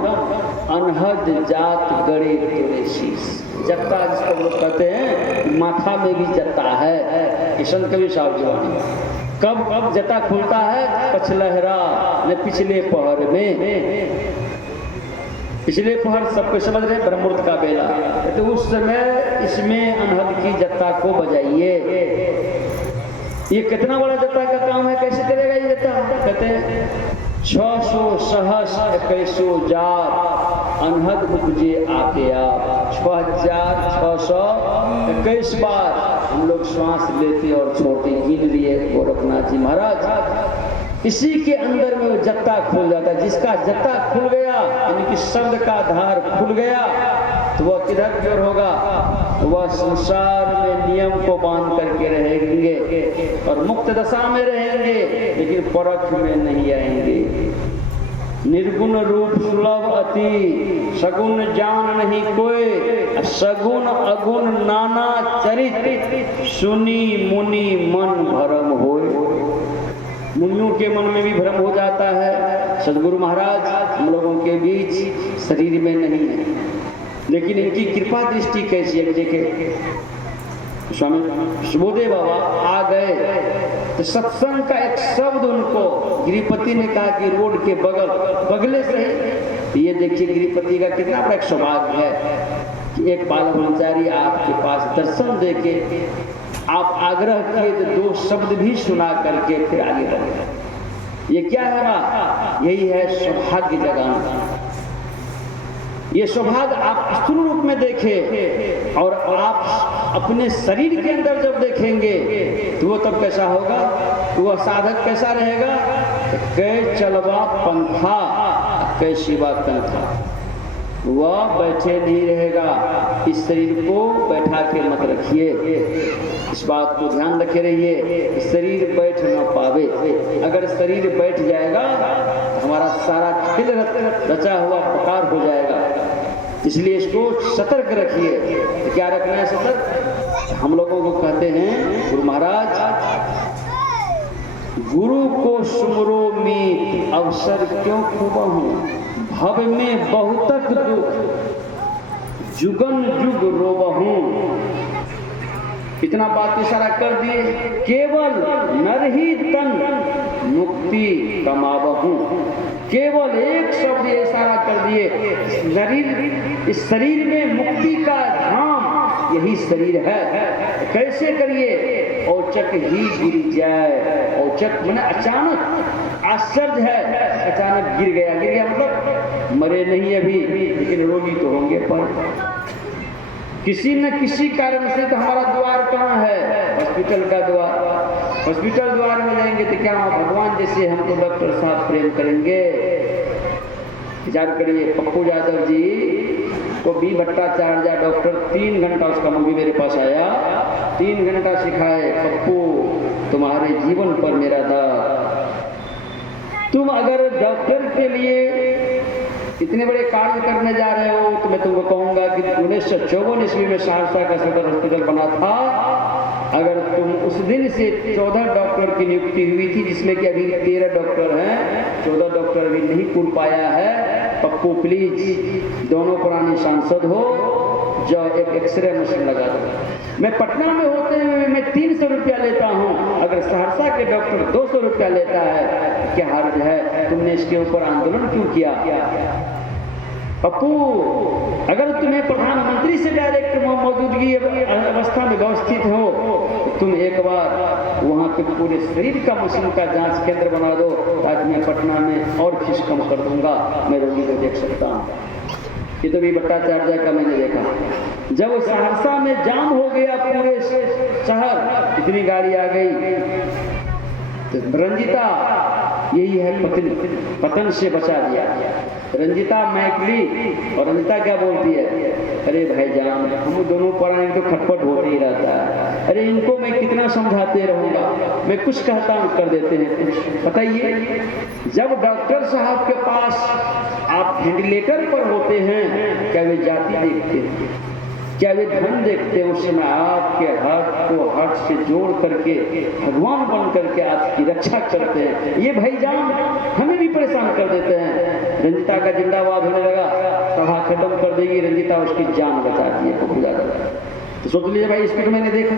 अनहद जात गड़े तोरे शीश। जत्ता जिसको लोग कहते हैं माथा में भी जत्ता है। किशन कवि साहब जी कब जता खुलता है? पछलहरा ने पिछले पहर में। पिछले पहर सबको समझ रहे, ब्रह्ममुहूर्त का बेला, तो उस समय इसमें अनहद की जत्ता को बजाइए। ये कितना बड़ा जत्ता का काम है, कैसे करेगा ये जत्ता? कहते हैं 600 सहस 21 जार अनहद उपजे आके आप। 6621 बार हम लोग श्वास लेते और छोड़ते, गिन लिए गोरखनाथ जी महाराज। इसी के अंदर में वो जत्ता खुल जाता है। जिसका जत्ता खुल गया यानी कि शब्द का धार खुल गया तो वह किधर की ओर होगा? वह संसार में नियम को बांध करके रहेंगे और मुक्त दशा में रहेंगे, लेकिन परख में नहीं आएंगे। निर्गुण रूप सुलभ अति, सगुण जान नहीं कोई, सगुण अगुण नाना चरित, सुनी मुनि मन भरम होए। मुनियों के मन में भी भ्रम हो जाता है। सदगुरु महाराज हम लोगों के बीच शरीर में नहीं है, लेकिन इनकी कृपा दृष्टि कैसी है? देखे स्वामी सुबोधदेव बाबा आ गए तो सत्संग का एक शब्द उनको गिरिपति ने कहा कि रोड के बगले से ही। ये देखिए गिरिपति का कितना बड़ा सौभाग्य है कि एक बाल ब्रह्मचारी आपके पास दर्शन देके आप आग्रह किए तो 2 शब्द भी सुना करके फिर आगे बढ़े। ये क्या है ना? यही है सौभाग्य जगाना। ये सौभाग्य आप स्थूल रूप में देखें और आप अपने शरीर के अंदर जब देखेंगे तो वो तब कैसा होगा? तो वह साधक कैसा रहेगा? कै चलवा पंथा कै शिवा कंथा। वह बैठे नहीं रहेगा। इस शरीर को बैठा के मत रखिए, इस बात को ध्यान रखे रहिए। शरीर बैठ न पावे। अगर शरीर बैठ जाएगा तो हमारा सारा खेल रचा हुआ प्रकार हो जाएगा। इसलिए इसको सतर्क रखिए। तो क्या रखना है सतर्क? हम लोगों को कहते हैं गुरु महाराज, गुरु को सुमरो मीत अवसर क्यों खोबहूं, भव में बहुतक दुख जुगन जुग रोबहूं। इतना बात इशारा कर दिए। केवल नर ही तन मुक्ति कमाबहूं। केवल एक शब्द इशारा कर दिए। इस शरीर में मुक्ति का धाम यही शरीर है। कैसे करिए? औचक ही गिर जाए। औचक माने अचानक, आश्चर्य है अचानक गिर गया मतलब मरे नहीं अभी, लेकिन रोगी तो होंगे। पर किसी न किसी कारण से तो हमारा द्वार कहाँ है? हॉस्पिटल का द्वार। हॉस्पिटल द्वार में जाएंगे तो क्या भगवान जैसे हमको डॉक्टर साहब प्रेम करेंगे? विचार करिए। पप्पू यादव जी को बी भट्टाचार्य डॉक्टर 3 घंटा, उसका मम्मी मेरे पास आया, 3 घंटा सिखाए, पप्पू तुम्हारे जीवन पर मेरा दाग। तुम अगर डॉक्टर के लिए इतने बड़े कार्य करने जा रहे हो तो मैं तुमको कहूंगा कि 1954 ईस्वी में सहरसा का सदर हॉस्पिटल बना था। अगर तुम उस दिन से 14 डॉक्टर की नियुक्ति हुई थी, जिसमें कि अभी 13 डॉक्टर हैं, 14 डॉक्टर अभी नहीं पूर्ण पाया है। पप्पू प्लीज, दोनों पुराने सांसद हो, जो एक एक्सरे मशीन लगा दो। मैं पटना में होते हुए मैं 300 रुपया लेता हूँ, अगर सहरसा के डॉक्टर 200 रुपया लेता है, क्या हर्ज है? तुमने इसके ऊपर आंदोलन क्यों किया? पप्पू, अगर तुम्हें प्रधानमंत्री से डायरेक्ट मौजूदगी अवस्था में व्यवस्थित हो तो तुम एक बार वहाँ पे पूरे शरीर का मशीन का जांच केंद्र बना दो, ताकि मैं पटना में और फीस कम कर दूंगा, मैं रोगी को देख सकता हूँ। ये तो भी भट्टाचार्य का मैंने देखा। जब सहरसा में जाम हो गया पूरे शहर, इतनी गाड़ी आ गई तो रंजिता, यही है पत्नी, पतन से बचा दिया। रंजिता मैकली, और रंजिता क्या बोलती है? अरे भाईजान, हम दोनों पढ़ाने तो खटपट होते ही रहता है। अरे इनको मैं कितना समझाते रहूंगा, मैं कुछ कहता हूँ कर देते हैं। बताइए, जब डॉक्टर साहब के पास आप वेंटिलेटर पर होते हैं, क्या वे जाति देखते हैं? क्या वे धन देखते हैं? उस समय आपके हाथ को हाथ से जोड़ करके भगवान बन करके आपकी रक्षा करते हैं। ये भाईजान हमें भी परेशान कर देते हैं। रंजिता का जिंदाबाद होने लगा, सभा खत्म कर देगी, रंजिता उसकी जान बचाती है। पप्पू यादव तो सोच लीजिए भाई, इसको तो मैंने देखा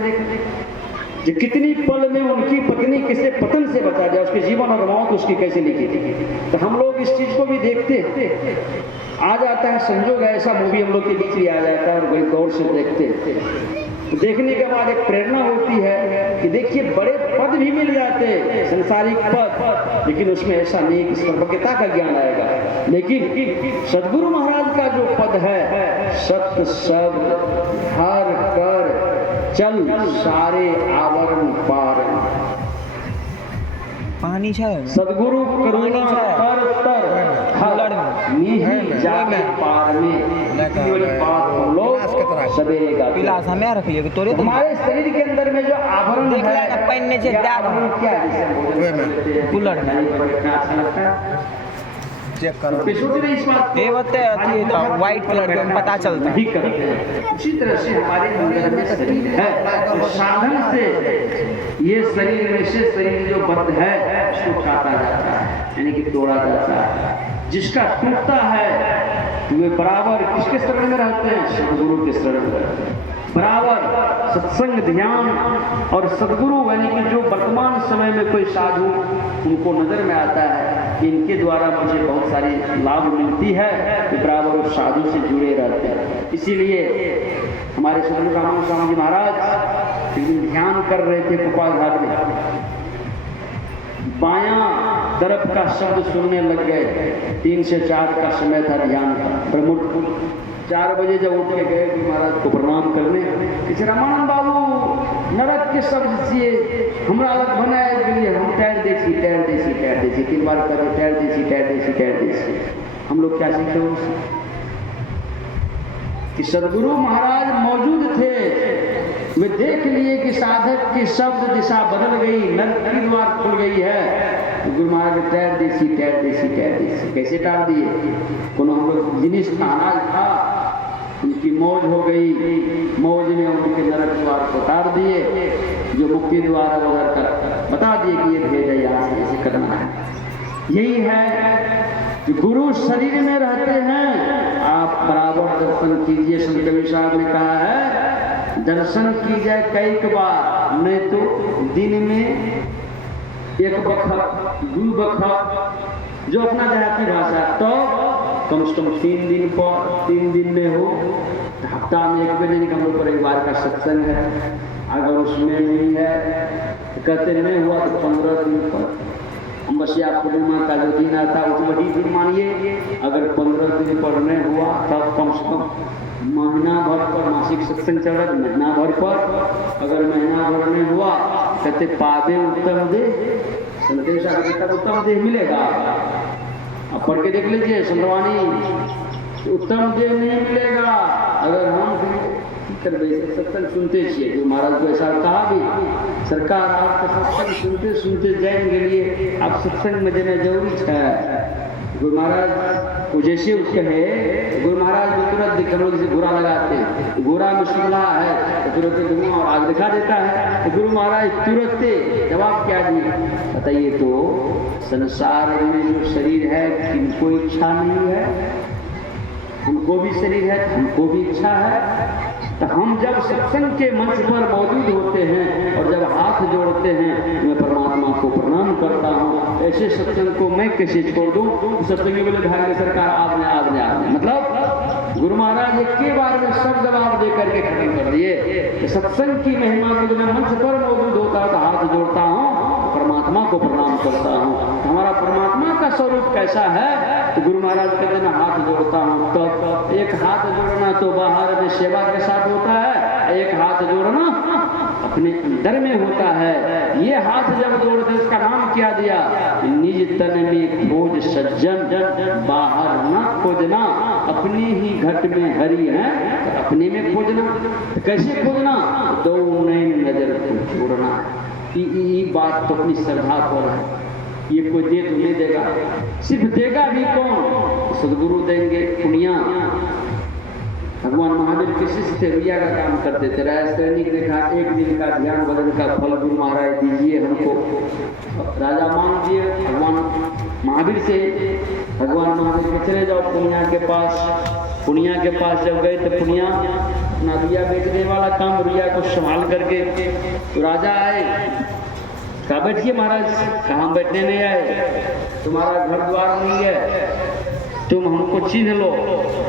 जो कितनी पल में उनकी पत्नी किसे पतन से बचा दिया, उसके जीवन और मौत उसकी कैसे लिखी थी। तो हम लोग इस चीज को भी देखते हैं। आ जाता है संजोग, ऐसा मूवी हम लोग के बीच भी आ जाता है और बड़ी गौर से देखते हैं। तो देखने के बाद एक प्रेरणा होती है कि देखिए बड़े पद भी मिल जाते हैं, संसारिक पद, लेकिन उसमें ऐसा नहीं कि सर्वज्ञता का ज्ञान आएगा। लेकिन सदगुरु महाराज का जो पद है, सत्य शब्द हर कर चल सारे आवरण पार। पानी છે सदगुरु करुणा कर तर हर नहीं जाके पार में केवल बात हम लोग सवेरे का पीला समय रख लियो तोरे हमारे शरीर के अंदर में जो आवरण देख है ले पहनने से क्या कुल्हड़ में अच्छा लगता है चेक कर पिछोटी नहीं इस बात ये बते अति तो व्हाइट कलर का पता चलता है नहीं करते हैं। उसी तरह से हमारे अंदर में शरीर है तो साधन से ये शरीर में से शरीर जो बद्ध है उसको काटा जाता है यानी कि तोड़ा जाता है। जिसका टूटता है वे बराबर किसके शरण में रहते हैं? सदगुरु के शरण में रहते हैं। बराबर सत्संग ध्यान और सदगुरु यानी कि जो वर्तमान समय में कोई साधु उनको नजर में आता है कि इनके द्वारा मुझे बहुत सारी लाभ मिलती है तो बराबर उस साधु से जुड़े रहते हैं। इसीलिए हमारे सदगुरु रामानंद स्वामी जी महाराज एक दिन ध्यान कर रहे थे गोपाल घाट में, बायां तरफ का शब्द सुनने लग गए। 3 से 4 का समय था ध्यान का। प्रमुख 4 बजे जब उठ के गए महाराज को प्रणाम करने, किसी रामानंद बाबू नरक के शब्द से हमरा अलग बनाए के लिए हम टैर देसी 3 बार करे टैर देसी। हम लोग क्या सीखे उससे कि सदगुरु महाराज मौजूद थे, वे देख लिए कि साधक की शब्द दिशा बदल गई, नरक की द्वार खुल गई है। गुरु महाराज टैर देसी कैसे टाल दिए? कोनो हम लोग जिनिस का अनाज था उनकी मौज हो गई, मौज में उनके नरक द्वार को उतार दिए, जो मुक्ति द्वार उधर कर बता दिए कि ये भेज है यहाँ से ऐसे करना है। यही है कि गुरु शरीर में रहते हैं, आप बराबर दर्शन कीजिए। संत कबीर साहब ने कहा है दर्शन की जाए कई बार, नहीं तो दिन में 1 बखत 2 बखत, जो अपना देहाती भाषा तो कम से कम 3 दिन में हो, हफ्ता में 1 बजे हम लोग परिवार का सत्संग है। अगर उसमें नहीं है कहते नहीं हुआ तो 15 दिन पर अमावस्या पूर्णिमा का जो दिन आता है उस वही दिन मानिए। अगर 15 दिन पर नहीं हुआ तब कम से कम महीना भर पर मासिक सत्संग चल रहा है, महीना भर पर अगर महीना भर नहीं हुआ कहते पावे उत्तम दे संदेश उत्तम देह मिलेगा। अब पढ़ के देख लीजिए संतवाणी उत्तम देह नहीं मिलेगा। अगर हम सत्संग सुनते छिए जो महाराज को ऐसा कहा भी सरकार आपका सत्संग सुनते जाएंगे लिए आप सत्संग में देना जरूरी है। गुरु महाराज को जैसे कहे गुरु महाराज में तुरंत दिख लोग जैसे घोड़ा लगाते हैं, घोड़ा में सुनला है तो तुरंत धुआं और आग दिखा देता है तो गुरु महाराज तुरंत जवाब क्या दिए बताइए? तो संसार में जो शरीर है किनको इच्छा नहीं है? हमको भी शरीर है, हमको भी इच्छा है। तो हम जब सत्संग के मंच पर मौजूद होते हैं और जब हाथ जोड़ते हैं मैं परमात्मा को प्रणाम करता हूँ। ऐसे सत्संग को मैं कैसे छोड़ दूँ? सत्संगी बोले भाग्य सरकार आपने मतलब गुरु महाराज एक के बार में सब जवाब दे करके खत्म कर दिए। तो सत्संग की महिमा को जब मैं मंच पर मौजूद होता है तो हाथ जोड़ता हूँ, परमात्मा को प्रणाम करता हूँ। हमारा परमात्मा का स्वरूप कैसा है? तो गुरु महाराज कहते हैं हाथ जोड़ता हूँ। तो एक हाथ जोड़ना तो बाहर में सेवा के साथ होता है, एक हाथ जोड़ना अपने अंदर में होता है। ये हाथ जब जोड़ते इसका नाम क्या दिया? निज तन में खोज सज्जन, बाहर न खोजना, अपने ही घट में हरि है तो अपने में खोजना। कैसे खोजना? 2 नैन नजर को जोड़ना। ये बात तो अपनी श्रद्धा पर है, ये कोई दे तो नहीं देगा। सिर्फ देगा भी कौन? सदगुरु देंगे। पुण्या भगवान महावीर के शिष्य थे, रुइया का काम करते थे। राजश्रेणी ने कहा 1 दिन का ध्यान भजन का फल गुरु महाराज दीजिए हमको। राजा मान दिए भगवान महावीर से। भगवान महावीर के चले जाओ पुनिया के पास। पुनिया के पास जब गए तो पुनिया अपना रुइया बेचने वाला काम रुइया को संभाल करके तो राजा आए, कहा बैठिए महाराज। कहाँ बैठने नहीं आए, तुम्हारा घर द्वार नहीं है, तुम हमको चिन्ह लो,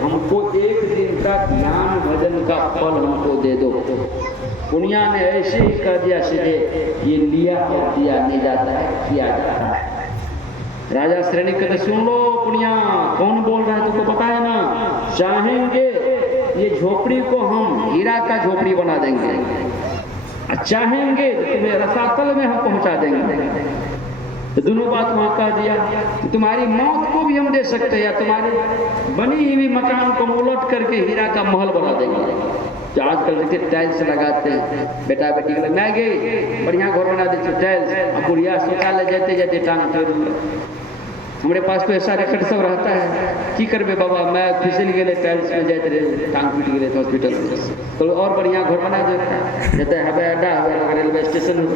हमको 1 दिन का ध्यान भजन का फल हमको दे दो। पुनिया ने ऐसे ही कह दिया सीधे, ये लिया और दिया नहीं जाता है, किया जाता है। राजा श्रेणी कहते सुन लो पुनिया, कौन बोल रहा है तुमको पता है ना? चाहेंगे ये झोपड़ी को हम हीरा का झोपड़ी बना देंगे, चाहेंगे तो तुम्हें रसातल में हम पहुंचा देंगे। तो दोनों बात वहां कह दिया कि तुम्हारी मौत को भी हम दे सकते हैं या तुम्हारे बनी हुई मकान को उलट करके हीरा का महल बना देंगे। जो आजकल देखिए टाइल्स लगाते हैं, बेटा बेटी के मैं गई बढ़िया घर बना देते टाइल्स, बुढ़िया शौचालय जाते जाते टांग हमारे पास तो ऐसा रेकर्ड सब रहता है की करबे बाबा मैं फिसल गए टाइल्स में जाते रहे टांग पीट गए थे हॉस्पिटल में, तो और बढ़िया घर बना देता जैसे हवाई अड्डा हो रेलवे स्टेशन हो।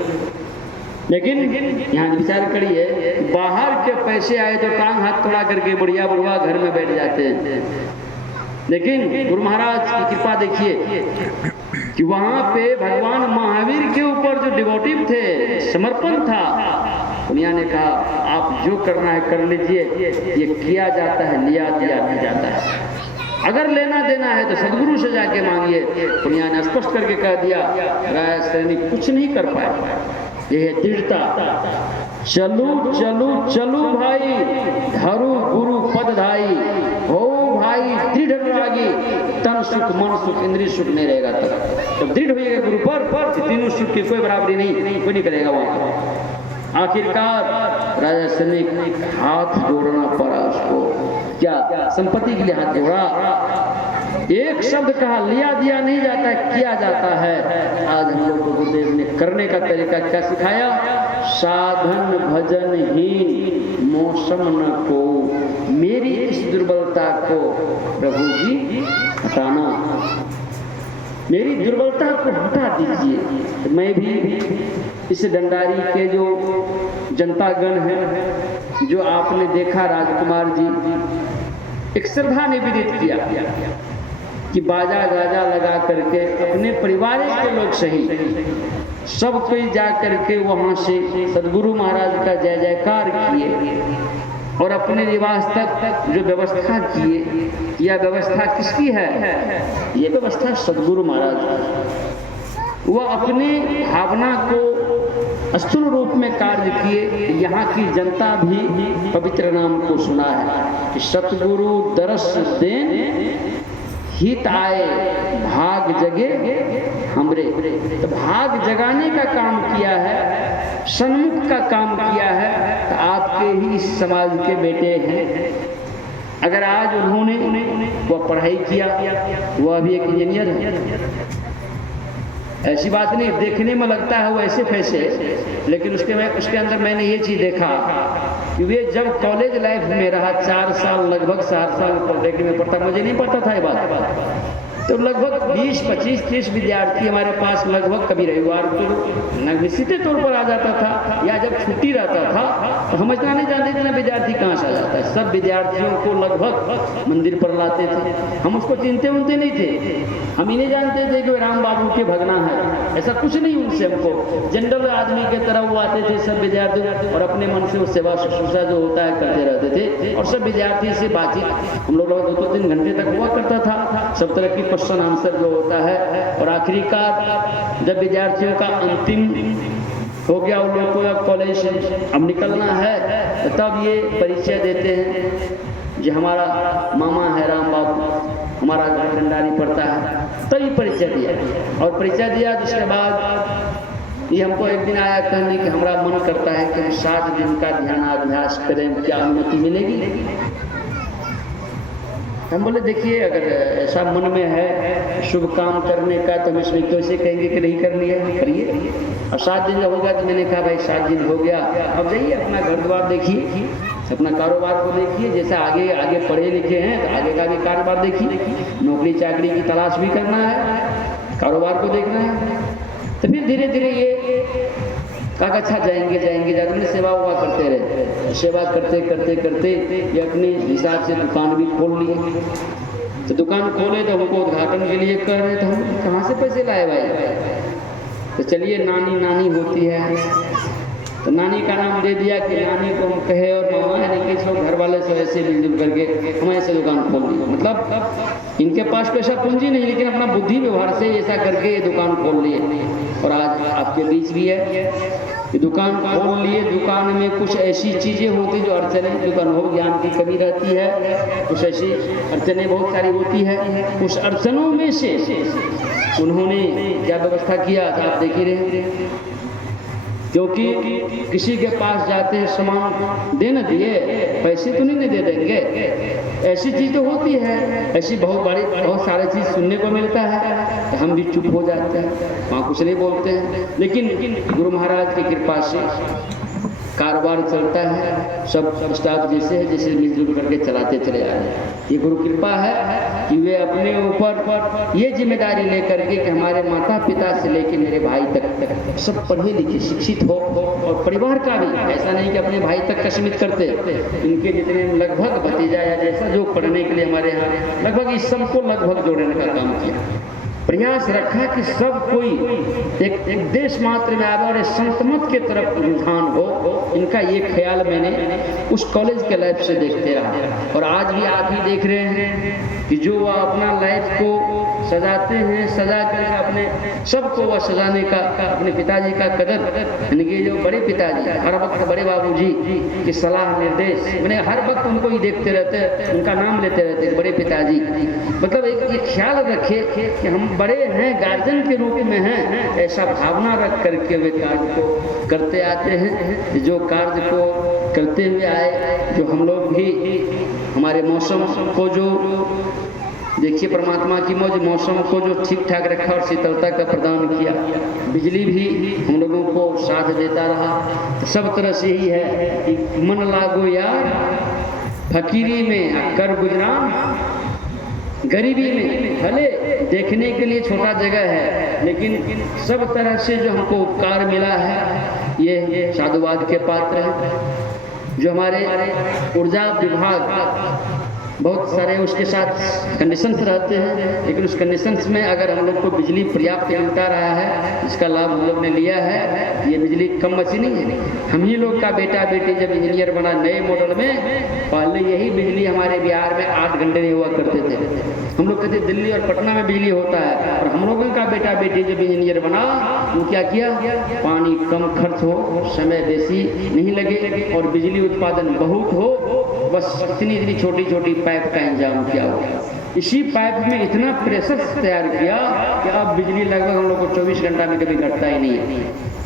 लेकिन यहाँ विचार करिए बाहर के पैसे आए तो टांग हाथ थोड़ा करके बढ़िया बुढ़वा घर में बैठ जाते हैं। लेकिन गुरु महाराज की कृपा देखिए कि वहां पे भगवान महावीर के ऊपर जो डिवोटिव थे, समर्पण था, दुनिया ने कहा आप जो करना है कर लीजिए, ये किया जाता है लिया दिया नहीं जाता है। अगर लेना देना है तो सदगुरु से जाके मांगिए। दुनिया ने स्पष्ट करके कह दिया राय सैनिक कुछ नहीं कर पाए। ये है दृढ़ता। चलू चलू चलू भाई धरु गुरु पद धाई, हो भाई दृढ़ रागी, तन सुख मन सुख इंद्रिय सुख नहीं रहेगा। तब तो दृढ़ होइएगा गुरु पर, तीनों सुख की कोई बराबरी नहीं, कोई नहीं करेगा वहां। आखिरकार राजा सैनिक हाथ जोड़ना पड़ा उसको, क्या संपत्ति के लिए हाथ जोड़ा। एक शब्द कहा लिया दिया नहीं जाता किया जाता है। आज हम लोग को गुरुदेव ने करने का तरीका क्या सिखाया, साधन भजन ही मौसम न को, मेरी इस दुर्बलता को प्रभु जी हटाना, मेरी दुर्बलता को हटा दीजिए। तो मैं भी इस डंडारी के जो जनतागण है, जो आपने देखा राजकुमार जी एक श्रद्धा निवेदित किया कि बाजा गाजा लगा करके अपने परिवार के लोग सही सब कोई जा करके वहां से सदगुरु महाराज का जय जयकार किए और अपने निवास तक जो व्यवस्था किए। यह व्यवस्था किसकी है? ये व्यवस्था सदगुरु महाराज। वह अपने भावना को स्थूल रूप में कार्य किए। यहाँ की जनता भी पवित्र नाम को सुना है कि सतगुरु दरस देन हित आए भाग जगे हमरे। तो भाग जगाने का काम किया है, सन्मुख का काम किया है। तो आपके ही इस समाज के बेटे हैं। अगर आज उन्होंने वह पढ़ाई किया, वह अभी एक इंजीनियर है, ऐसी बात नहीं, देखने में लगता है वो ऐसे फैसे, लेकिन उसके अंदर मैंने ये चीज देखा कि वे जब कॉलेज लाइफ में रहा 4 साल लगभग 4 साल पॉलिटेक्निक में पढ़ता, मुझे नहीं पता था ये बात, तो लगभग 20, 25, 30 विद्यार्थी हमारे पास लगभग कभी रविवार को निश्चित तौर पर आ जाता था, या जब छुट्टी रहता था तो हम इतना नहीं जानते थे ना विद्यार्थी कहाँ से आ जाता है। सब विद्यार्थियों को लगभग मंदिर पर लाते थे। हम उसको चिंते उनते नहीं थे, हम ही नहीं जानते थे कि राम बाबू के भगना है, ऐसा कुछ नहीं उनसे। हमको जनरल आदमी के तरह वो आते थे सब विद्यार्थी और अपने मन से वो सेवा शुश्रूषा जो होता है करते रहते थे और सब विद्यार्थी से बातचीत हम लोग 2-3 घंटे तक हुआ करता था। सब तरह की क्वेश्चन आंसर जो होता है और आखिरकार जब विद्यार्थियों का अंतिम हो गया, उन लोगों को कॉलेज से अब निकलना है, तो तब ये परिचय देते हैं जो हमारा मामा है राम बाबू, हमारा घर डंडारी पड़ता है। तब ये परिचय दिया और परिचय दिया जिसके बाद ये हमको एक दिन आया कहने कि हमारा मन करता है कि हम 7 दिन का ध्यानाभ्यास करें, क्या अनुमति मिलेगी? हम बोले देखिए अगर ऐसा मन में है शुभ काम करने का तो हम इसमें कैसे कहेंगे कि नहीं करनी है, करिए। और 7 दिन हो गया तो मैंने कहा भाई 7 दिन हो गया, अब जाइए अपना घर द्वार देखिए, अपना कारोबार को देखिए, जैसे आगे आगे पढ़े लिखे हैं तो आगे का भी कारोबार देखिए, नौकरी चाकरी की तलाश भी करना है, कारोबार को देखना है। तो फिर धीरे धीरे ये कहा अच्छा जाएंगे जाते सेवा हुआ करते रहे। सेवा करते करते करते ये अपने हिसाब से दुकान भी खोल लिए। तो दुकान खोले तो हमको उद्घाटन के लिए कर रहे, तो हम कहाँ से पैसे लाए भाई? तो चलिए नानी होती है तो नानी का नाम दे दिया कि नानी को हम कहे और मामा है कि सब घर वाले से ऐसे मिलजुल करके हम ऐसे दुकान खोल ली। मतलब इनके पास पैसा पूंजी नहीं, लेकिन अपना बुद्धि व्यवहार से ऐसा करके ये दुकान खोल लिए और आज आपके बीच भी है। कि दुकान खोल लिए, दुकान में कुछ ऐसी चीज़ें होती जो अड़चने, जो अनुभव ज्ञान की कमी रहती है, कुछ ऐसी अड़चनें बहुत सारी होती है। उस अड़चनों में से उन्होंने क्या व्यवस्था किया था आप देख ही रहे, क्योंकि किसी के पास जाते हैं सामान देने दिए, पैसे तो नहीं दे देंगे, ऐसी चीज़ तो होती है, ऐसी बहुत सारी चीज़ सुनने को मिलता है, तो हम भी चुप हो जाते हैं, वहाँ कुछ नहीं बोलते हैं। लेकिन गुरु महाराज की कृपा से कारोबार चलता है, सब स्टाफ जैसे है जैसे मिलजुल करके चलाते चले आ रहे हैं। ये गुरु कृपा है कि वे अपने ऊपर ये जिम्मेदारी लेकर के कि हमारे माता पिता से लेकर मेरे भाई तक सब पढ़े लिखे शिक्षित हो, और परिवार का भी ऐसा नहीं कि अपने भाई तक का सीमित करते, इनके जितने लगभग भतीजा या जैसा जो पढ़ने के लिए हमारे यहाँ लगभग इस सबको लगभग जोड़ने का काम किया, प्रयास रखा कि सब कोई एक देश मात्र में आवे और संतमत के तरफ रुझान हो। इनका ये ख्याल मैंने उस कॉलेज के लाइफ से देखते रहा, और आज भी आप ही देख रहे हैं कि जो वह अपना लाइफ को सजाते हैं, सजा कर अपने सबको वह सजाने का अपने पिताजी का कदर, इनके जो बड़े पिताजी हर वक्त बड़े बाबूजी की सलाह निर्देश, मैंने हर वक्त उनको ही देखते रहते, उनका नाम लेते रहते बड़े पिताजी, मतलब एक ख्याल रखे कि हम बड़े हैं, गार्जियन के रूप में हैं, ऐसा भावना रख करके वे कार्य को करते आते हैं। जो कार्य को करते हुए आए, जो हम लोग भी हमारे मौसम को जो देखिए परमात्मा की मौज, मौसम को जो ठीक ठाक रखा और शीतलता का प्रदान किया, बिजली भी हम लोगों को साथ देता रहा, तो सब तरह से ही है कि मन लागो यार फकीरी में कर गुजरान, गरीबी में भले देखने के लिए छोटा जगह है, लेकिन सब तरह से जो हमको उपकार मिला है ये साधुवाद के पात्र है। जो हमारे ऊर्जा विभाग बहुत सारे उसके साथ कंडीशंस रहते हैं, लेकिन उस कंडीशंस में अगर हम लोग को बिजली पर्याप्त मिलता रहा है, इसका लाभ हम लोग ने लिया है। ये बिजली कम बची नहीं है, हम ही लोग का बेटा बेटी जब इंजीनियर बना नए मॉडल में, पहले यही बिजली हमारे बिहार में 8 घंटे नहीं हुआ करते थे। हम लोग कहते दिल्ली और पटना में बिजली होता है, और हम लोगों का बेटा बेटी जब इंजीनियर बना, वो क्या किया, पानी कम खर्च हो, समय बेसी नहीं लगे और बिजली उत्पादन बहुत हो, बस इतनी छोटी छोटी पाइप का इंतजाम किया हो। इसी पाइप में इतना प्रेशर तैयार किया कि अब बिजली लगभग हम लोग को 24 घंटा में कभी घटता ही नहीं है।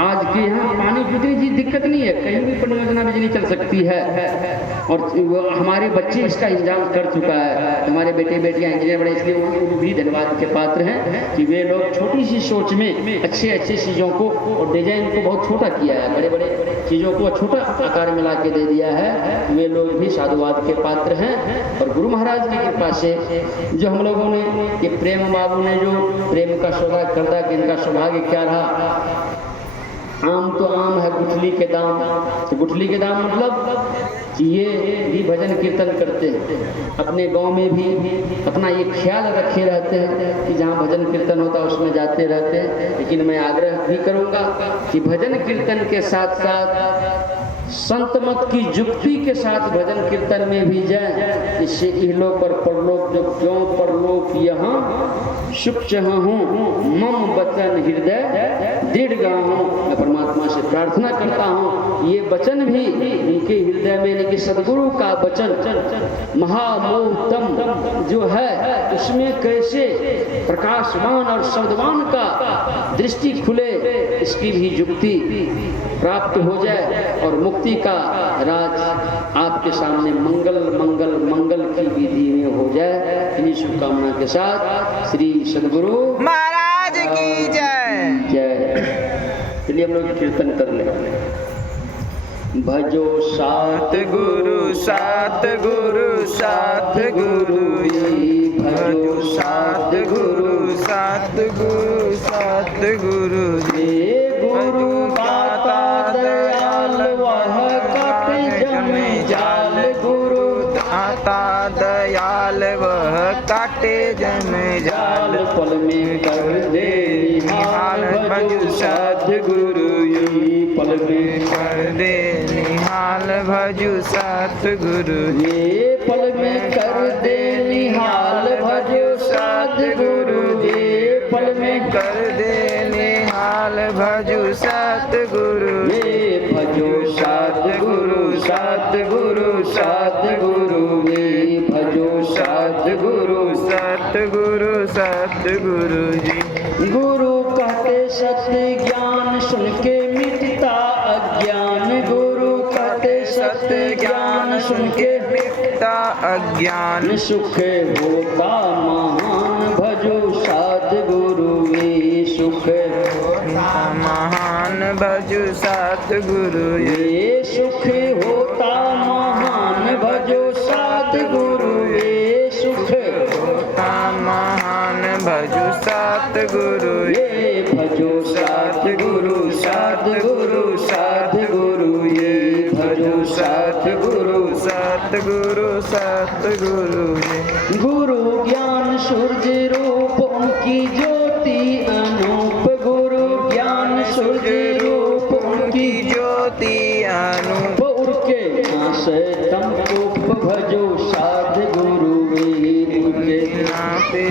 आज के यहाँ पानी की उतनी चीज दिक्कत नहीं है, कहीं भी परियोजना बिजली चल सकती है, और हमारे बच्चे इसका इंतजाम कर चुका है। हमारे बेटे बेटियां इंजीनियर बने, इसलिए वो भी धन्यवाद के पात्र हैं कि वे लोग छोटी सी सोच में अच्छे चीज़ों को और डिजाइन को बहुत छोटा किया है, बड़े बड़े चीज़ों को छोटा आकार में ला के दे दिया है। वे लोग भी साधुवाद के पात्र हैं। और गुरु महाराज की कृपा से जो हम लोगों ने ये प्रेम बाबू ने जो प्रेम का सौदा कर दिया कि इनका सौभाग्य क्या रहा। आम तो आम है, गुठली के दाम, तो गुठली के दाम मतलब कि ये भी भजन कीर्तन करते हैं, अपने गांव में भी अपना ये ख्याल रखे रहते हैं कि जहाँ भजन कीर्तन होता है उसमें जाते रहते हैं। लेकिन मैं आग्रह भी करूँगा कि भजन कीर्तन के साथ साथ संत मत की जुक्ति के साथ भजन कीर्तन में भी जाए, इससे इहलोक और परलोक जो क्यों परलोक यहाँ सुख चाहूँ मम वचन हृदय दृढ़ गाहूँ। मैं परमात्मा से प्रार्थना करता हूँ ये वचन भी इनके हृदय में, यानी कि सदगुरु का वचन महामोहतम जो है उसमें कैसे प्रकाशवान और शब्दवान का दृष्टि खुले, इसकी भी जुक्ति प्राप्त हो जाए और मुक्ति का राज आपके सामने मंगल मंगल मंगल की विधि में हो जाए। इन्हीं शुभकामना के साथ श्री सदगुरु महाराज की जय जय। चलिए हम लोग कीर्तन कर ले। भजो सात गुरु सात गुरु सात गुरु, भजो सात गुरु सात गुरु सात गुरु, गुरु दाता दयाल वह कट जमे जाल, गुरु दाता दयाल वह काटे जम जाल, पल में कर दे निहाल भजो सतगुरु, पल में कर दे निहाल भजो सतगुरु, ये पल में कर दे निहाल भजो सतगुरु, ये पल में कर दे निहाल दयाल भजु सतगुरु ये भजो सतगुरु सतगुरु सतगुरु ये भजो सतगुरु सतगुरु सतगुरु जी गुरु कहते सत्य ज्ञान सुन के मिटता अज्ञान गुरु कहते सत्य ज्ञान सुन के मिटता अज्ञान सुख होता महान भजो सतगुरु वे सुख महान भजु सतगुरु ये सुख होता महान भजो सतगुरु वे सुख महान भजु सतगुरु ये भजो सतगुरु सतगुरु सतगुरु ये भजो सतगुरु सतगुरु सतगुरु गुरु ज्ञान सूर्य रूप उनकी ज्योति अनूप गुरु ज्ञान सूर्य रूप उनकी ज्योति अनु उड़के नासे तम को भजो सतगुरु वे उड़के नाते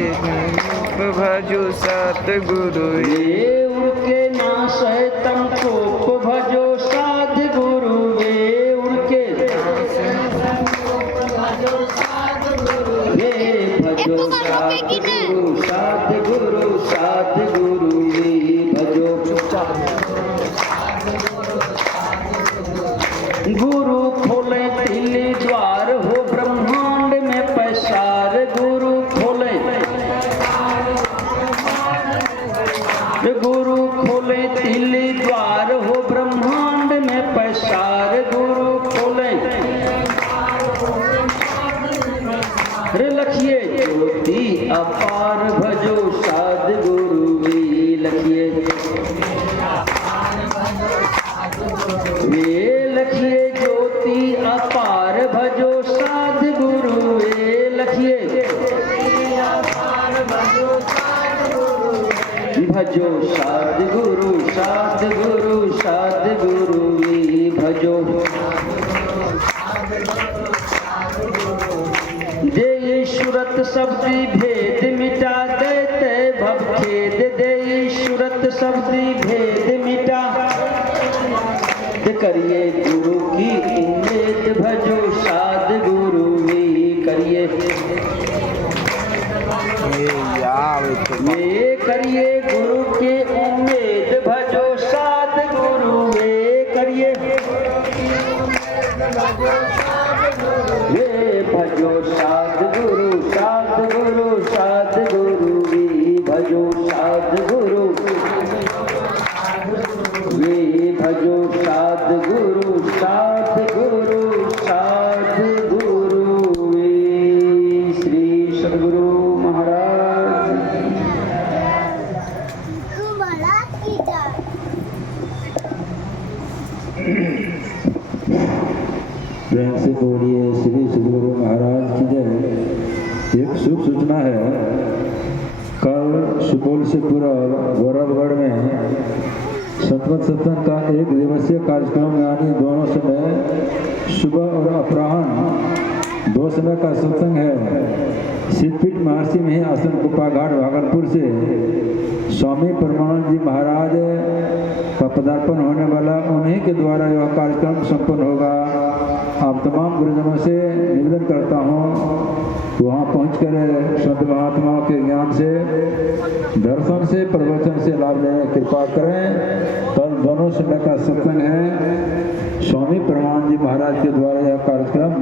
भजु सतगुरु ये उड़के नासे तम को भजो सतगुरु वे उड़के ये भजो सतगुरु सतगुरु सतगुरु ये भजो गुरु खोले तिल द्वार हो ब्रह्मांड में पैसार गुरु खोले गुरु खोले तिल द्वार हो ब्रह्मांड में पैसार गुरु खोले रे लखिए ज्योति अपार भजो सतगुरु वे लखिए वे लखिए ज्योति अपार भजो सतगुरु वे लखिए भजो सतगुरु सतगुरु सतगुरु वे भजो दे सूरत शब्दी भेद मिटा देते भव खेद दे सूरत शब्दी भेद मिटा करिए गुरु की उम्मीद भजो सतगुरु वे करिए ये करिए गुरु की उम्मीद भजो सतगुरु वे करिए ये भजो सतगुरु सतगुरु सतगुरु वे भजो सतगुरु वे भजो सतगुरु सतगुरु सतगुरु वे श्री सद्गुरु महाराज प्रेम से बोलिए श्री सद्गुरु महाराज की जय। एक शुभ सूचना है, कल सुपौल से पूरा गौरवगढ़ में सतवत सत्संग का एक दिवसीय कार्यक्रम यानी दोनों समय सुबह और अपराह्न 2 समय का सत्संग है। सिद्धपीठ महर्षि में ही आसन कुपा घाट भागलपुर से स्वामी परमानंद जी महाराज का पदार्पण होने वाला, उन्हीं के द्वारा यह कार्यक्रम संपन्न होगा। आप तमाम गुरुजनों से निवेदन करता हूँ वहाँ पहुँचकर संत महात्माओं के ज्ञान से, दर्शन से, प्रवचन से लाभ लेने की कृपा करें। कल दोनों समय का सत्संग है, स्वामी परमानंद जी महाराज के द्वारा यह कार्यक्रम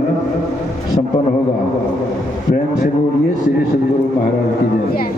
संपन्न होगा। प्रेम से बोलिए श्री सद्गुरु महाराज की जय।